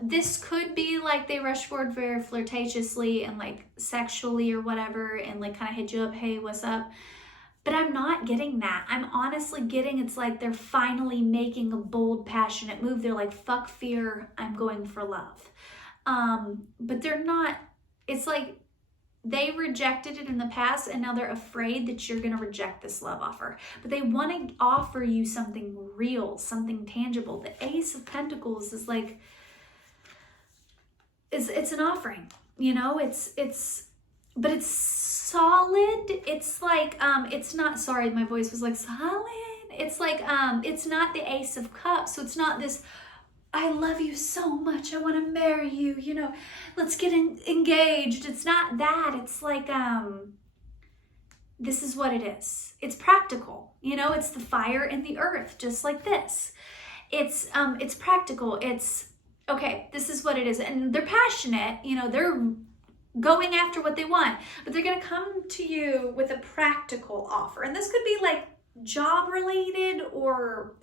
This could be like they rush forward very flirtatiously and like sexually or whatever and like kind of hit you up, hey, what's up? But I'm not getting that. I'm honestly getting it's like they're finally making a bold, passionate move. They're like, fuck fear, I'm going for love. But they're not, it's like they rejected it in the past and now they're afraid that you're going to reject this love offer. But they want to offer you something real, something tangible. The Ace of Pentacles is like, it's an offering, you know, but it's solid. It's like, it's not, sorry, my voice was like solid. It's like, it's not the Ace of Cups. So it's not this, I love you so much, I want to marry you, you know, let's get engaged. It's not that. It's like, this is what it is. It's practical, you know, it's the fire and the earth, just like this. It's practical. It's, okay, this is what it is. And they're passionate, you know, they're going after what they want, but they're going to come to you with a practical offer. And this could be like job related or,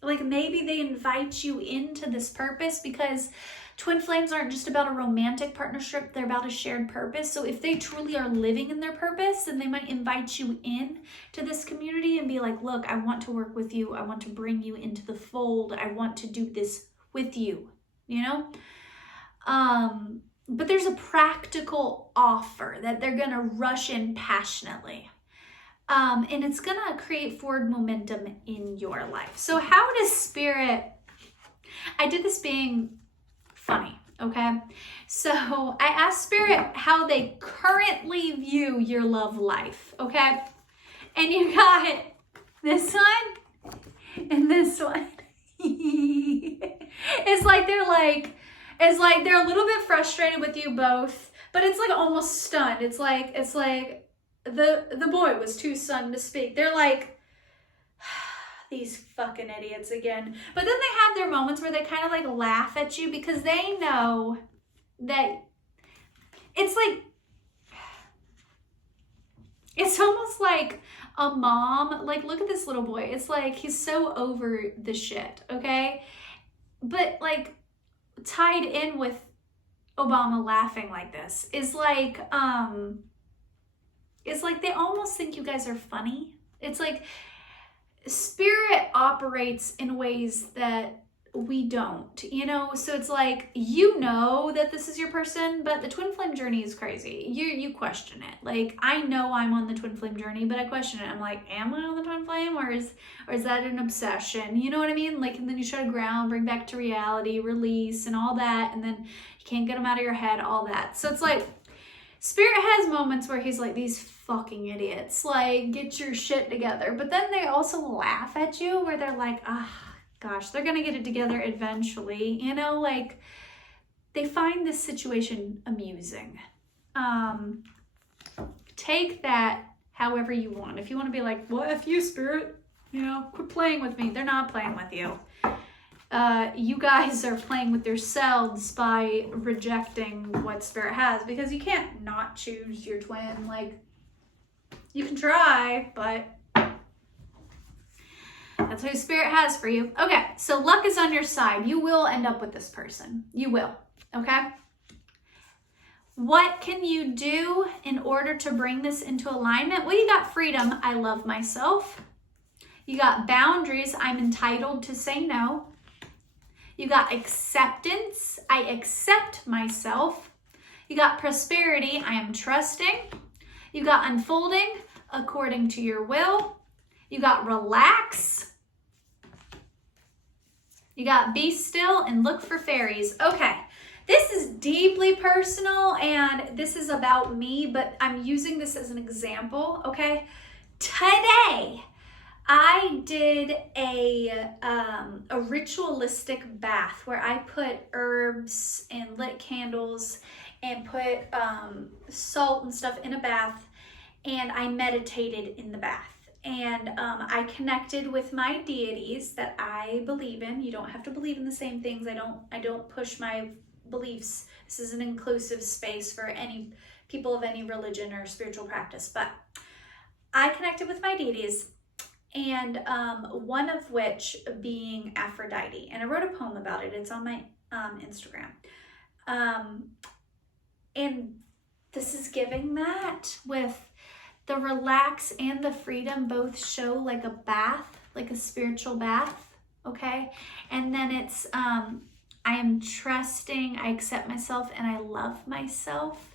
like maybe they invite you into this purpose because twin flames aren't just about a romantic partnership, they're about a shared purpose. So if they truly are living in their purpose, then they might invite you in to this community and be like, look, I want to work with you. I want to bring you into the fold. I want to do this with you, you know? But there's a practical offer that they're going to rush in passionately. And it's going to create forward momentum in your life. So how does Spirit, I did this being funny, okay? So I asked Spirit how they currently view your love life, okay? And you got this one and this one. It's like they're a little bit frustrated with you both, but it's like almost stunned. It's like the boy was too stunned to speak. They're like, these fucking idiots again. But then they have their moments where they kind of like laugh at you because they know that it's like, it's almost like a mom. Like, look at this little boy. It's like he's so over the shit, okay? But like tied in with Obama laughing like this is like, it's like they almost think you guys are funny. It's like Spirit operates in ways that we don't, you know? So it's like, you know that this is your person, but the twin flame journey is crazy. You question it. Like, I know I'm on the twin flame journey, but I question it. I'm like, am I on the twin flame, or is that an obsession? You know what I mean? Like, and then you try to ground, bring back to reality, release, and all that, and then you can't get them out of your head, all that. So it's like, Spirit has moments where he's like, these fucking idiots, like, get your shit together. But then they also laugh at you, where they're like, gosh, they're gonna get it together eventually, you know, like, they find this situation amusing. Take that however you want. If you want to be like, well, F you, Spirit, you know, quit playing with me. They're not playing with you. You guys are playing with yourselves by rejecting what Spirit has, because you can't not choose your twin. Like, you can try, but that's who Spirit has for you. Okay, so luck is on your side. You will end up with this person. You will, okay? What can you do in order to bring this into alignment? Well, you got freedom. I love myself. You got boundaries. I'm entitled to say no. You got acceptance. I accept myself. You got prosperity. I am trusting. You got unfolding according to your will. You got relax. You got be still and look for fairies. Okay, this is deeply personal and this is about me, but I'm using this as an example, okay? Today, I did a ritualistic bath where I put herbs and lit candles and put salt and stuff in a bath, and I meditated in the bath. And I connected with my deities that I believe in. You don't have to believe in the same things. I don't push my beliefs. This is an inclusive space for any people of any religion or spiritual practice. But I connected with my deities, and one of which being Aphrodite. And I wrote a poem about it. It's on my Instagram. And this is giving that with the relax and the freedom both show like a bath, like a spiritual bath, okay? And then it's, I am trusting, I accept myself, and I love myself.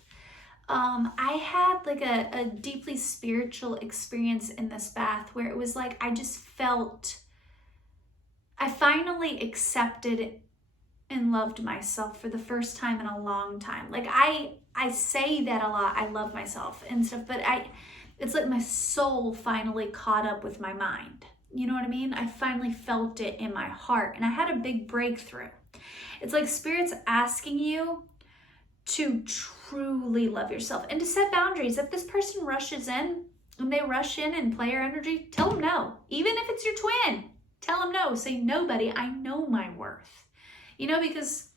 I had like a deeply spiritual experience in this bath where it was like, I just felt, I finally accepted and loved myself for the first time in a long time. Like I say that a lot, I love myself and stuff, but it's like my soul finally caught up with my mind. You know what I mean? I finally felt it in my heart, and I had a big breakthrough. It's like Spirit's asking you to truly love yourself and to set boundaries. If this person rushes in and they rush in and play your energy, tell them no. Even if it's your twin, tell them no. Say, nobody, I know my worth. You know, because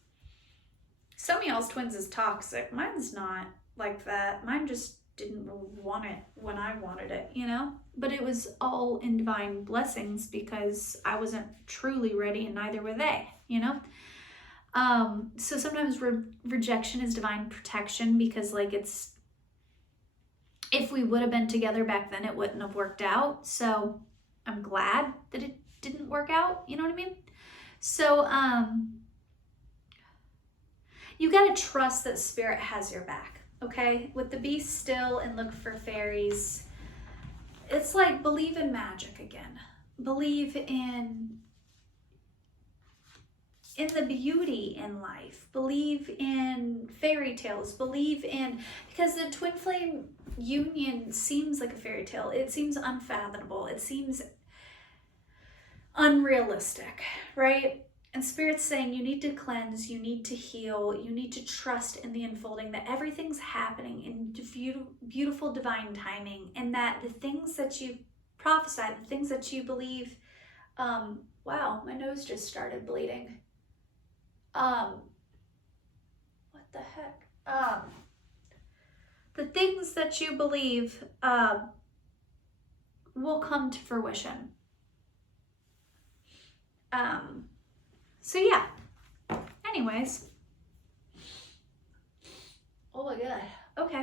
some of y'all's twins is toxic. Mine's not like that. Mine just didn't want it when I wanted it, you know? But it was all in divine blessings because I wasn't truly ready, and neither were they, you know? So sometimes rejection is divine protection, because like it's, if we would have been together back then, it wouldn't have worked out. So I'm glad that it didn't work out, you know what I mean? So you got to trust that Spirit has your back. Okay, with the be still and look for fairies, it's like believe in magic again. Believe in the beauty in life. Believe in fairy tales. Believe in, because the twin flame union seems like a fairy tale. It seems unfathomable. It seems unrealistic, right? And Spirit's saying you need to cleanse, you need to heal, you need to trust in the unfolding, that everything's happening in beautiful divine timing, and that the things that you prophesied, the things that you believe, wow, my nose just started bleeding. What the heck? The things that you believe will come to fruition. So yeah, anyways. Oh my God. Okay.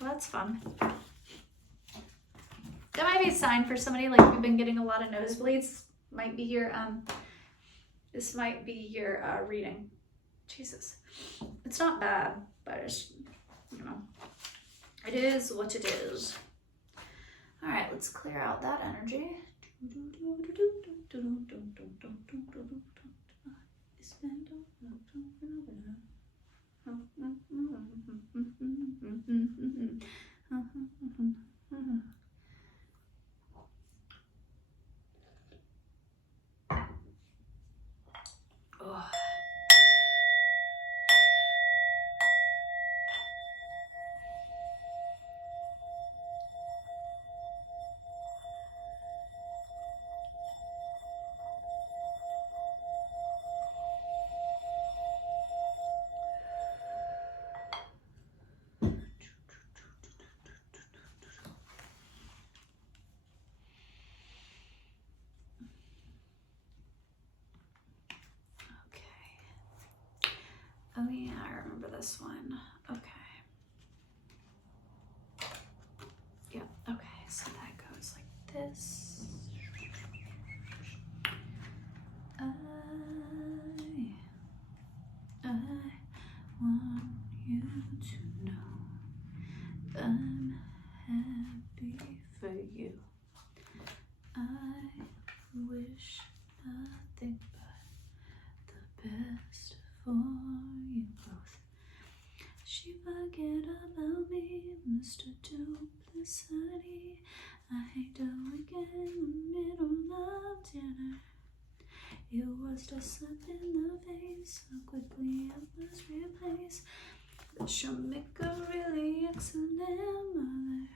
Well, that's fun. That might be a sign for somebody, like, we've been getting a lot of nosebleeds. Might be your this might be your reading. Jesus. It's not bad, but it's, you know, it is what it is. All right, let's clear out that energy. Oh. Oh yeah, I remember this one. Okay. Yeah, okay, so that goes like this. I want you to know I'm happy for you. I wish nothing but the best for you both. She forget about me, Mr. Duplicity. I hate to again in the middle of dinner. It was just slap in the face, so quickly I was replaced. But she'll make a really excellent mother.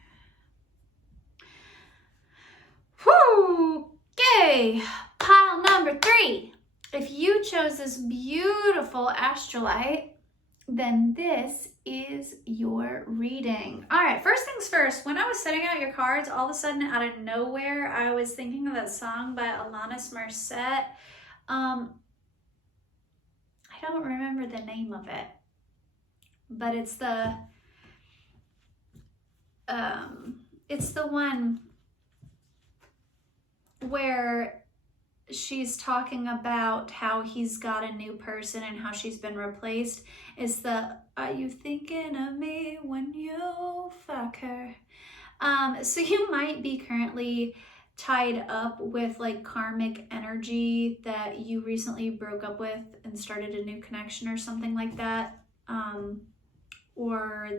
Whew! Okay, pile number 3. If you chose this beautiful Astrophyllite, then this is your reading. All right, first things first, when I was setting out your cards, all of a sudden out of nowhere, I was thinking of that song by Alanis Morissette. I don't remember the name of it, but it's the one where she's talking about how he's got a new person and how she's been replaced. It's the, are you thinking of me when you fuck her? So you might be currently tied up with like karmic energy that you recently broke up with and started a new connection or something like that. Or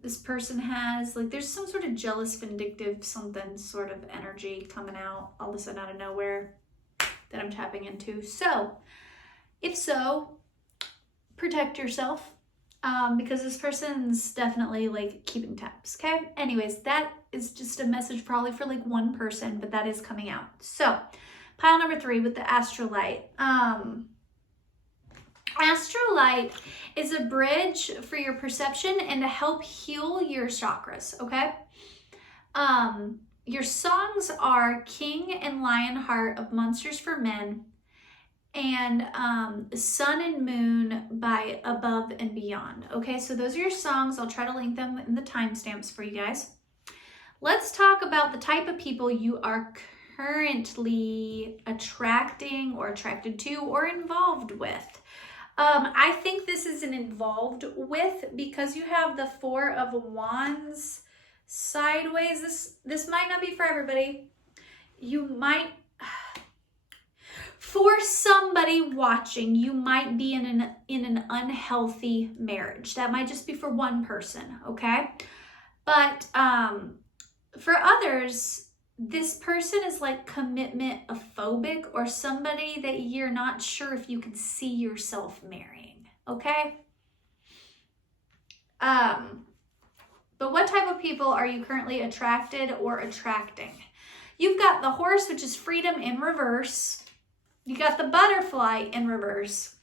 this person has, like, there's some sort of jealous, vindictive, something sort of energy coming out all of a sudden out of nowhere that I'm tapping into. So, if so, protect yourself because this person's definitely like keeping tabs, okay? Anyways, that is just a message probably for like one person, but that is coming out. So, pile number 3 with the Astrophyllite. Astrophyllite is a bridge for your perception and to help heal your chakras, okay? Your songs are King and Lionheart of Monsters for Men and Sun and Moon by Above and Beyond, okay? So those are your songs. I'll try to link them in the timestamps for you guys. Let's talk about the type of people you are currently attracting or attracted to or involved with. I think this is an involved with because you have the 4 of Wands sideways. This might not be for everybody. You might, for somebody watching, you might be in an unhealthy marriage. That might just be for one person, okay? But for others, this person is like commitment phobic or somebody that you're not sure if you can see yourself marrying, okay? But what type of people are you currently attracted or attracting? You've got the horse, which is freedom in reverse. You got the butterfly in reverse.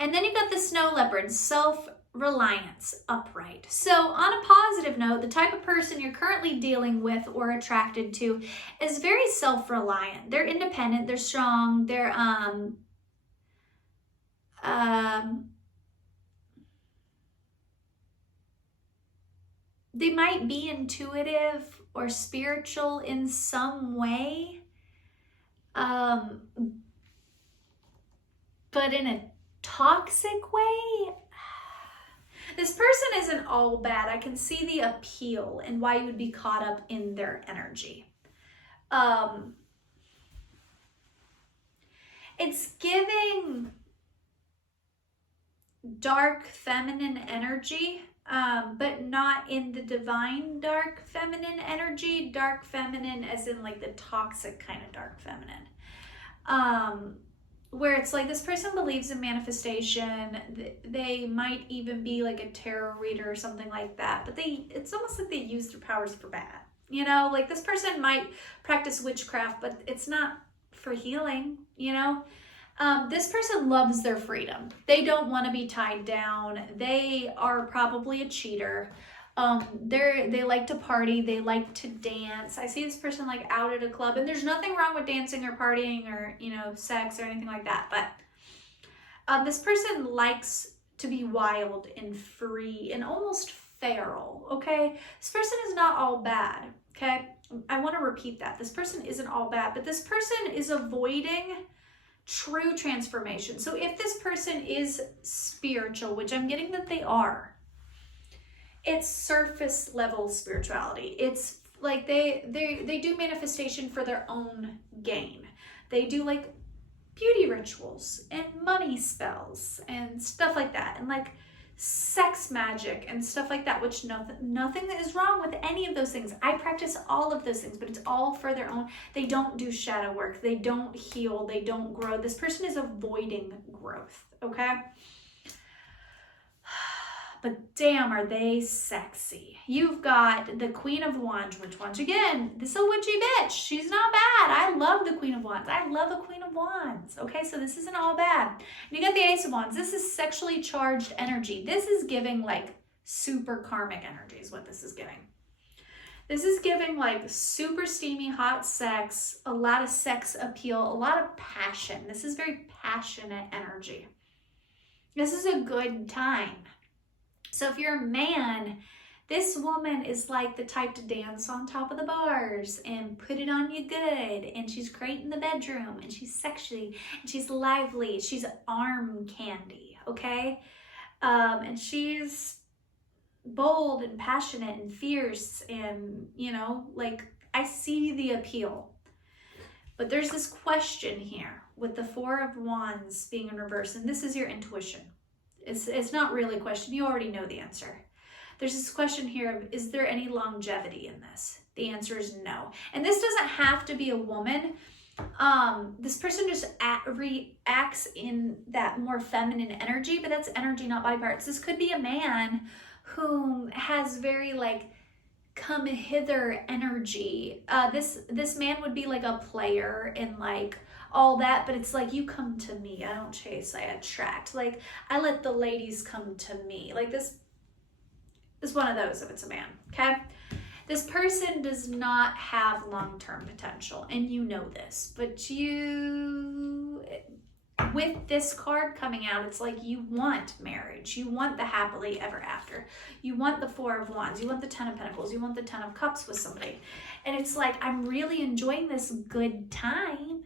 And then you got the snow leopard, self-reliance, upright. So on a positive note, the type of person you're currently dealing with or attracted to is very self-reliant. They're independent, they're strong, they're they might be intuitive or spiritual in some way. but in a toxic way. This person isn't all bad. I can see the appeal and why you would be caught up in their energy. It's giving dark feminine energy, but not in the divine dark feminine energy. Dark feminine as in like the toxic kind of dark feminine. Where it's like this person believes in manifestation. They might even be like a tarot reader or something like that, but it's almost like they use their powers for bad. You know, like this person might practice witchcraft, but it's not for healing, you know? This person loves their freedom. They don't want to be tied down. They are probably a cheater. They like to party. They like to dance. I see this person like out at a club, and there's nothing wrong with dancing or partying or, you know, sex or anything like that. But this person likes to be wild and free and almost feral. Okay. This person is not all bad. Okay. I want to repeat that. This person isn't all bad, but this person is avoiding true transformation. So if this person is spiritual, which I'm getting that they are, it's surface level spirituality. It's like they do manifestation for their own gain. They do like beauty rituals and money spells and stuff like that, and like sex magic and stuff like that, which nothing is wrong with any of those things. I practice all of those things, but it's all for their own. They don't do shadow work. They don't heal. They don't grow. This person is avoiding growth, okay? But damn, are they sexy. You've got the Queen of Wands, which once again, this is a witchy bitch. She's not bad. I love the Queen of Wands. I love a Queen of Wands. Okay, so this isn't all bad. And you got the Ace of Wands. This is sexually charged energy. This is giving like super karmic energy is what this is giving. This is giving like super steamy, hot sex, a lot of sex appeal, a lot of passion. This is very passionate energy. This is a good time. So if you're a man, this woman is like the type to dance on top of the bars and put it on you good. And she's great in the bedroom, and she's sexy, and she's lively. She's arm candy, okay? And she's bold and passionate and fierce, and, you know, like I see the appeal. But there's this question here with the Four of Wands being in reverse, and this is your intuition. It's not really a question. You already know the answer. There's this question here of, is there any longevity in this? The answer is no. And this doesn't have to be a woman. This person just reacts in that more feminine energy, but that's energy, not body parts. This could be a man who has very like come hither energy. This man would be like a player and like all that, but it's like, you come to me. I don't chase, I attract. Like, I let the ladies come to me. Like, this is one of those if it's a man, okay? This person does not have long-term potential, and you know this, but you, with this card coming out, it's like you want marriage. You want the happily ever after. You want the Four of Wands. You want the Ten of Pentacles. You want the Ten of Cups with somebody. And it's like, I'm really enjoying this good time.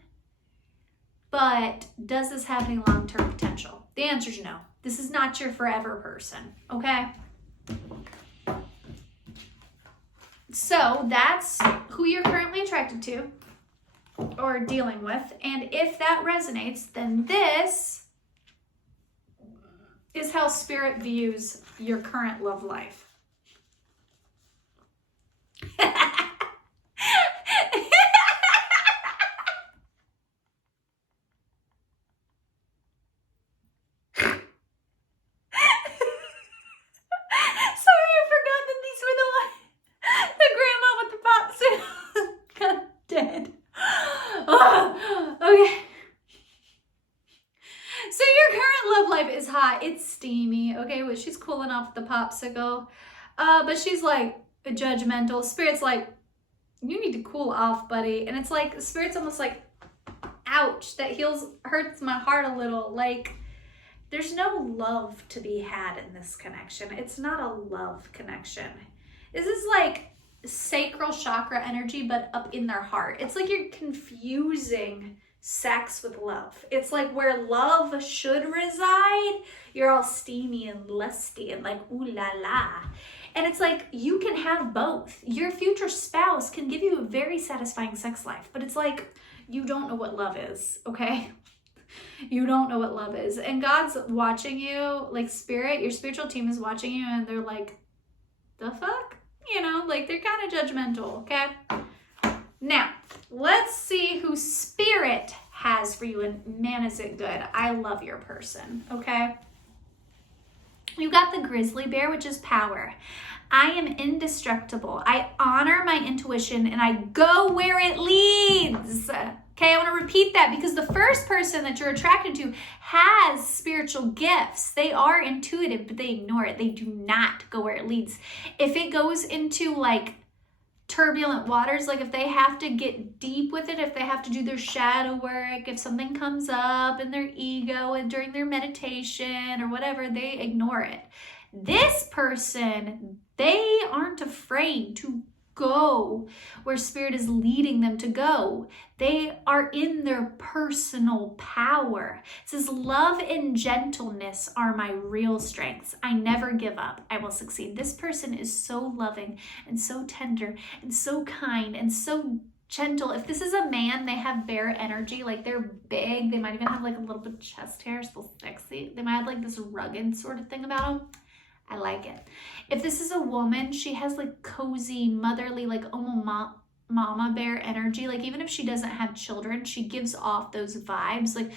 But does this have any long-term potential? The answer is no. This is not your forever person, okay? So that's who you're currently attracted to or dealing with. And if that resonates, then this is how Spirit views your current love life. Dead. Oh, okay. So your current love life is hot. It's steamy. Okay, well, she's cooling off the popsicle. But she's like judgmental. Spirit's like, you need to cool off, buddy. And it's like, Spirit's almost like, ouch, that hurts my heart a little. Like, there's no love to be had in this connection. It's not a love connection. This is like sacral chakra energy, but up in their heart. It's like you're confusing sex with love. It's like where love should reside, you're all steamy and lusty and like ooh la la. And it's like you can have both. Your future spouse can give you a very satisfying sex life, but it's like you don't know what love is, okay? You don't know what love is. And God's watching you, like spirit, your spiritual team is watching you, and they're like, the fuck? You know, like they're kind of judgmental, okay? Now, let's see who spirit has for you, and man, is it good. I love your person, okay? You got the grizzly bear, which is power. I am indestructible. I honor my intuition and I go where it leads. Okay, I want to repeat that because the first person that you're attracted to has spiritual gifts. They are intuitive, but they ignore it. They do not go where it leads. If it goes into like turbulent waters, like if they have to get deep with it, if they have to do their shadow work, if something comes up in their ego and during their meditation or whatever, they ignore it. This person, they aren't afraid to go where spirit is leading them to go. They are in their personal power. It says, love and gentleness are my real strengths. I never give up. I will succeed. This person is so loving and so tender and so kind and so gentle. If this is a man, they have bear energy. Like they're big. They might even have like a little bit of chest hair, so sexy. They might have like this rugged sort of thing about them. I like it. If this is a woman, she has like cozy, motherly, like almost mama bear energy. Like even if she doesn't have children, she gives off those vibes. Like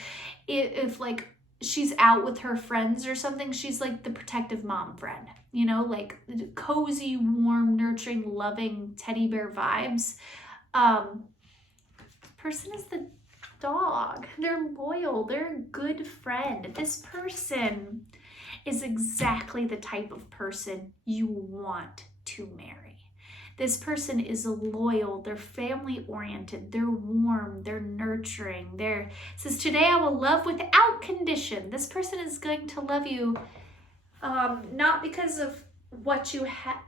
if like she's out with her friends or something, she's like the protective mom friend, you know, like cozy, warm, nurturing, loving teddy bear vibes. Person is the dog. They're loyal. They're a good friend. This person is exactly the type of person you want to marry. This person is loyal, they're family oriented, they're warm, they're nurturing. It says, today I will love without condition. This person is going to love you not because of what you have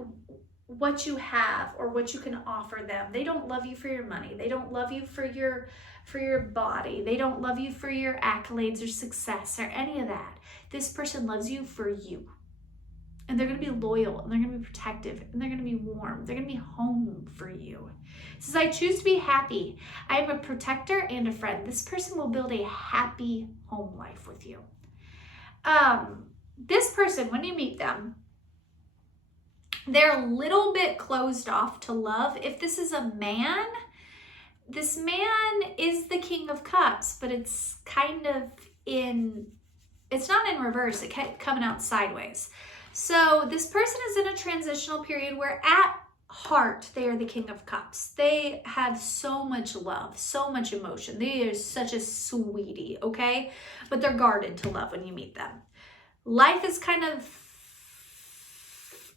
or what you can offer them. They don't love you for your money. They don't love you for your body. They don't love you for your accolades or success or any of that. This person loves you for you. And they're going to be loyal, and they're going to be protective, and they're going to be warm. They're going to be home for you. It says, I choose to be happy. I am a protector and a friend. This person will build a happy home life with you. This person, when you meet them, they're a little bit closed off to love. If this is a man, this man is the King of Cups, but it's kind of it's not in reverse. It kept coming out sideways. So this person is in a transitional period where at heart, they are the King of Cups. They have so much love, so much emotion. They are such a sweetie, okay? But they're guarded to love when you meet them. Life is kind of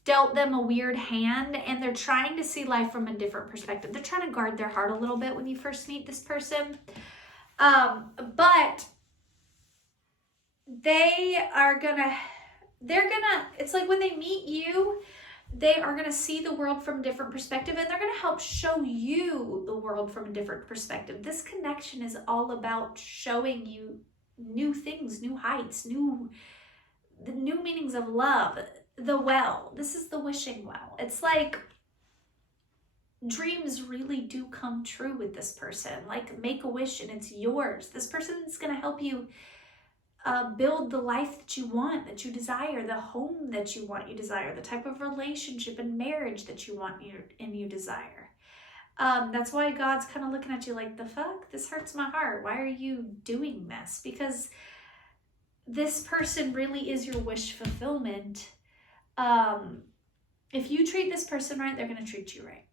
dealt them a weird hand, and they're trying to see life from a different perspective. They're trying to guard their heart a little bit when you first meet this person. But it's like when they meet you, they are gonna see the world from a different perspective, and they're gonna help show you the world from a different perspective. This connection is all about showing you new things, new heights, the new meanings of love. The well. This is the wishing well. It's like dreams really do come true with this person. Like make a wish and it's yours. This person is going to help you build the life that you want, that you desire, the home that you want, you desire, the type of relationship and marriage that you want and you desire. That's why God's kind of looking at you like, the fuck? This hurts my heart. Why are you doing this? Because this person really is your wish fulfillment. If you treat this person right, they're going to treat you right.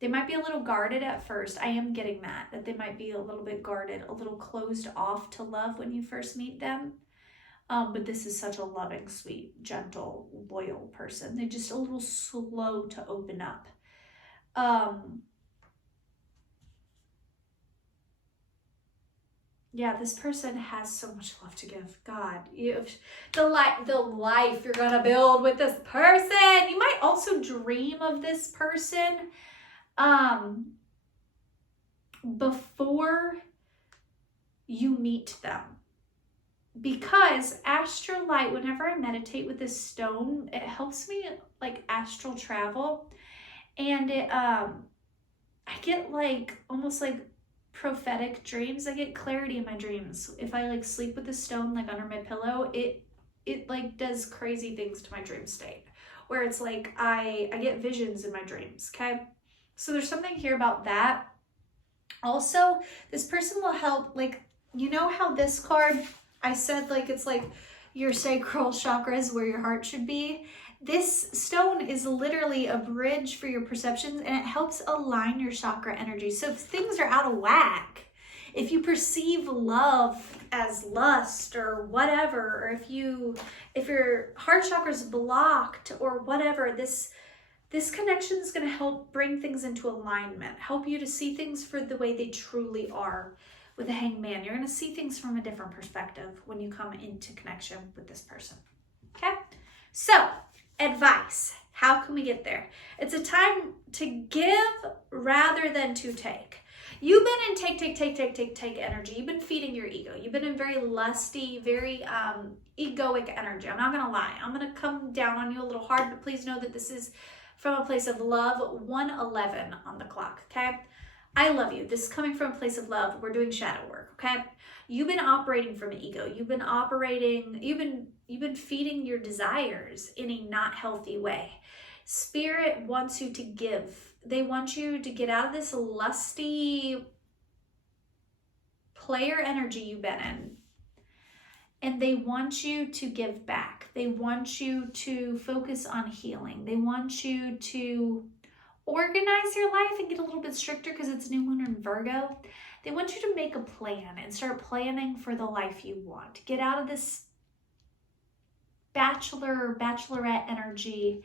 They might be a little guarded at first. I am getting that they might be a little bit guarded, a little closed off to love when you first meet them. But this is such a loving, sweet, gentle, loyal person. They're just a little slow to open up. Yeah, this person has so much love to give. God, the life you're gonna build with this person. You might also dream of this person before you meet them. Because Astrophyllite, whenever I meditate with this stone, it helps me like astral travel, and it I get like almost like prophetic dreams. I get clarity in my dreams. If I like sleep with the stone like under my pillow, it like does crazy things to my dream state, where it's like I get visions in my dreams. Okay, so there's something here about that. Also, this person will help, like, you know how this card, I said like it's like your sacral chakra is where your heart should be. This stone is literally a bridge for your perceptions, and it helps align your chakra energy. So if things are out of whack, if you perceive love as lust or whatever, or if your heart chakra is blocked or whatever, this connection is going to help bring things into alignment, help you to see things for the way they truly are. With the Hangman, you're going to see things from a different perspective when you come into connection with this person. Okay? So, advice. How can we get there? It's a time to give rather than to take. You've been in take energy. You've been feeding your ego. You've been in very lusty, very egoic energy. I'm not going to lie. I'm going to come down on you a little hard, but please know that this is from a place of love. 1:11 on the clock, okay? I love you. This is coming from a place of love. We're doing shadow work, okay? You've been operating from ego. You've been feeding your desires in a not healthy way. Spirit wants you to give. They want you to get out of this lusty player energy you've been in. And they want you to give back. They want you to focus on healing. They want you to organize your life and get a little bit stricter because it's new moon in Virgo. They want you to make a plan and start planning for the life you want. Get out of this bachelorette energy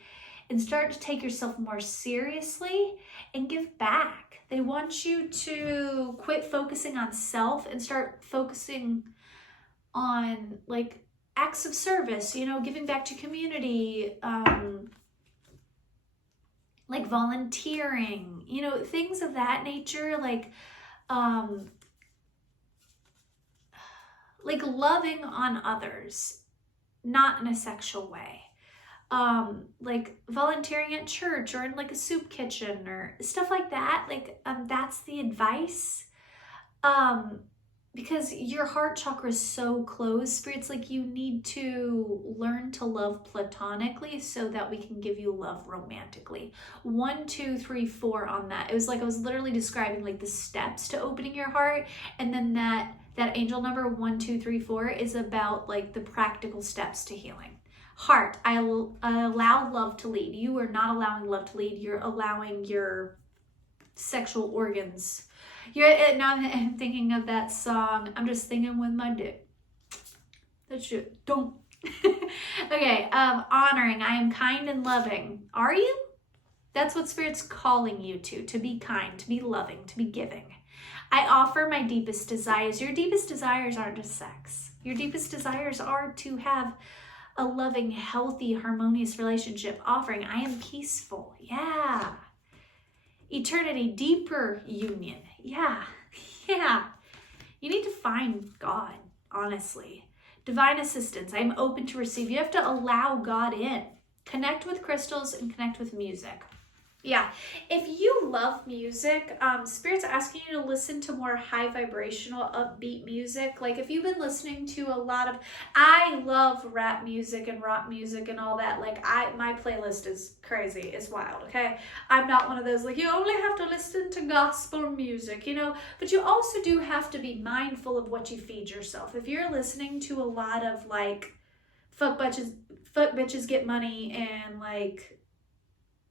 and start to take yourself more seriously and give back. They want you to quit focusing on self and start focusing on like acts of service, you know, giving back to community, like volunteering, you know, things of that nature, like loving on others, not in a sexual way. Like volunteering at church or in like a soup kitchen or stuff like that. Like, that's the advice. Because your heart chakra is so closed, Spirit's like you need to learn to love platonically so that we can give you love romantically. 1, 2, 3, 4 on that. It was like I was literally describing like the steps to opening your heart, and then that angel number 1, 2, 3, 4 is about like the practical steps to healing. Heart, I allow love to lead. You are not allowing love to lead. You're allowing your sexual organs. Now I'm thinking of that song, I'm just thinking with my dick. That shit, don't. Okay, honoring, I am kind and loving. Are you? That's what Spirit's calling you to be kind, to be loving, to be giving. I offer my deepest desires. Your deepest desires aren't just sex. Your deepest desires are to have a loving, healthy, harmonious relationship. Offering, I am peaceful. Yeah. Eternity, deeper union. Yeah. You need to find God, honestly. Divine assistance. I'm open to receive. You have to allow God in. Connect with crystals and connect with music. Yeah, if you love music, Spirit's asking you to listen to more high vibrational, upbeat music. Like if you've been listening to a lot of, I love rap music and rock music and all that. Like my playlist is crazy, it's wild, okay? I'm not one of those like, you only have to listen to gospel music, you know? But you also do have to be mindful of what you feed yourself. If you're listening to a lot of like, fuck bitches get money and like,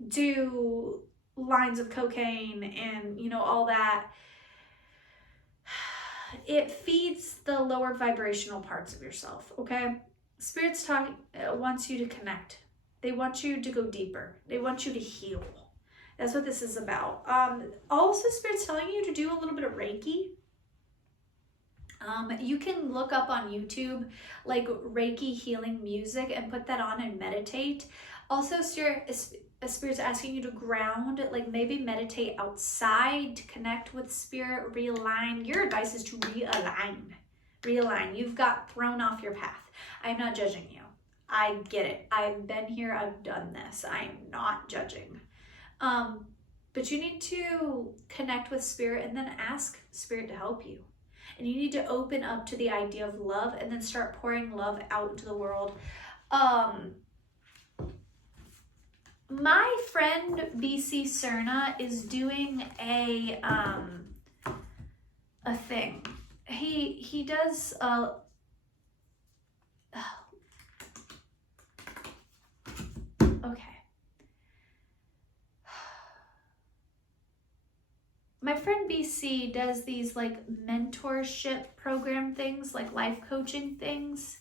do lines of cocaine and you know all that, it feeds the lower vibrational parts of yourself. Okay, Spirit's talking wants you to connect. They want you to go deeper. They want you to heal. That's what this is about. Also, Spirit's telling you to do a little bit of Reiki. You can look up on YouTube like Reiki healing music and put that on and meditate. Also, Spirit's asking you to ground, like maybe meditate outside to connect with Spirit, realign. Your advice is to realign. realign. You've got thrown off your path. I'm not judging you. I get it. I've been here. I've done this. I am not judging. But you need to connect with Spirit and then ask Spirit to help you. And you need to open up to the idea of love and then start pouring love out into the world. My friend BC Cerna is doing a thing. He does okay. My friend BC does these like mentorship program things, like life coaching things.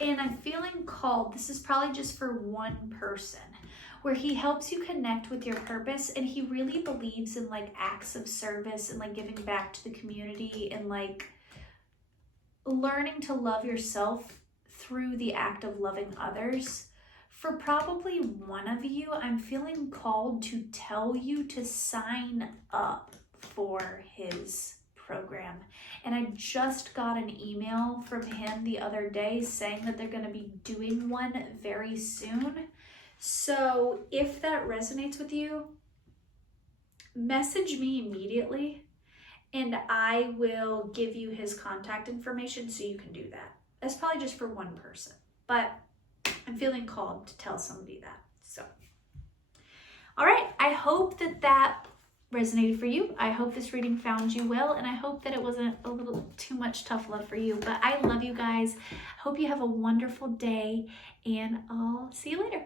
And I'm feeling called, this is probably just for one person, where he helps you connect with your purpose, and he really believes in like acts of service and like giving back to the community and like learning to love yourself through the act of loving others. For probably one of you, I'm feeling called to tell you to sign up for his program. And I just got an email from him the other day saying that they're going to be doing one very soon. So if that resonates with you, message me immediately and I will give you his contact information so you can do that. That's probably just for one person, but I'm feeling called to tell somebody that. So, all right, I hope that resonated for you. I hope this reading found you well, and I hope that it wasn't a little too much tough love for you. But I love you guys. Hope you have a wonderful day, and I'll see you later.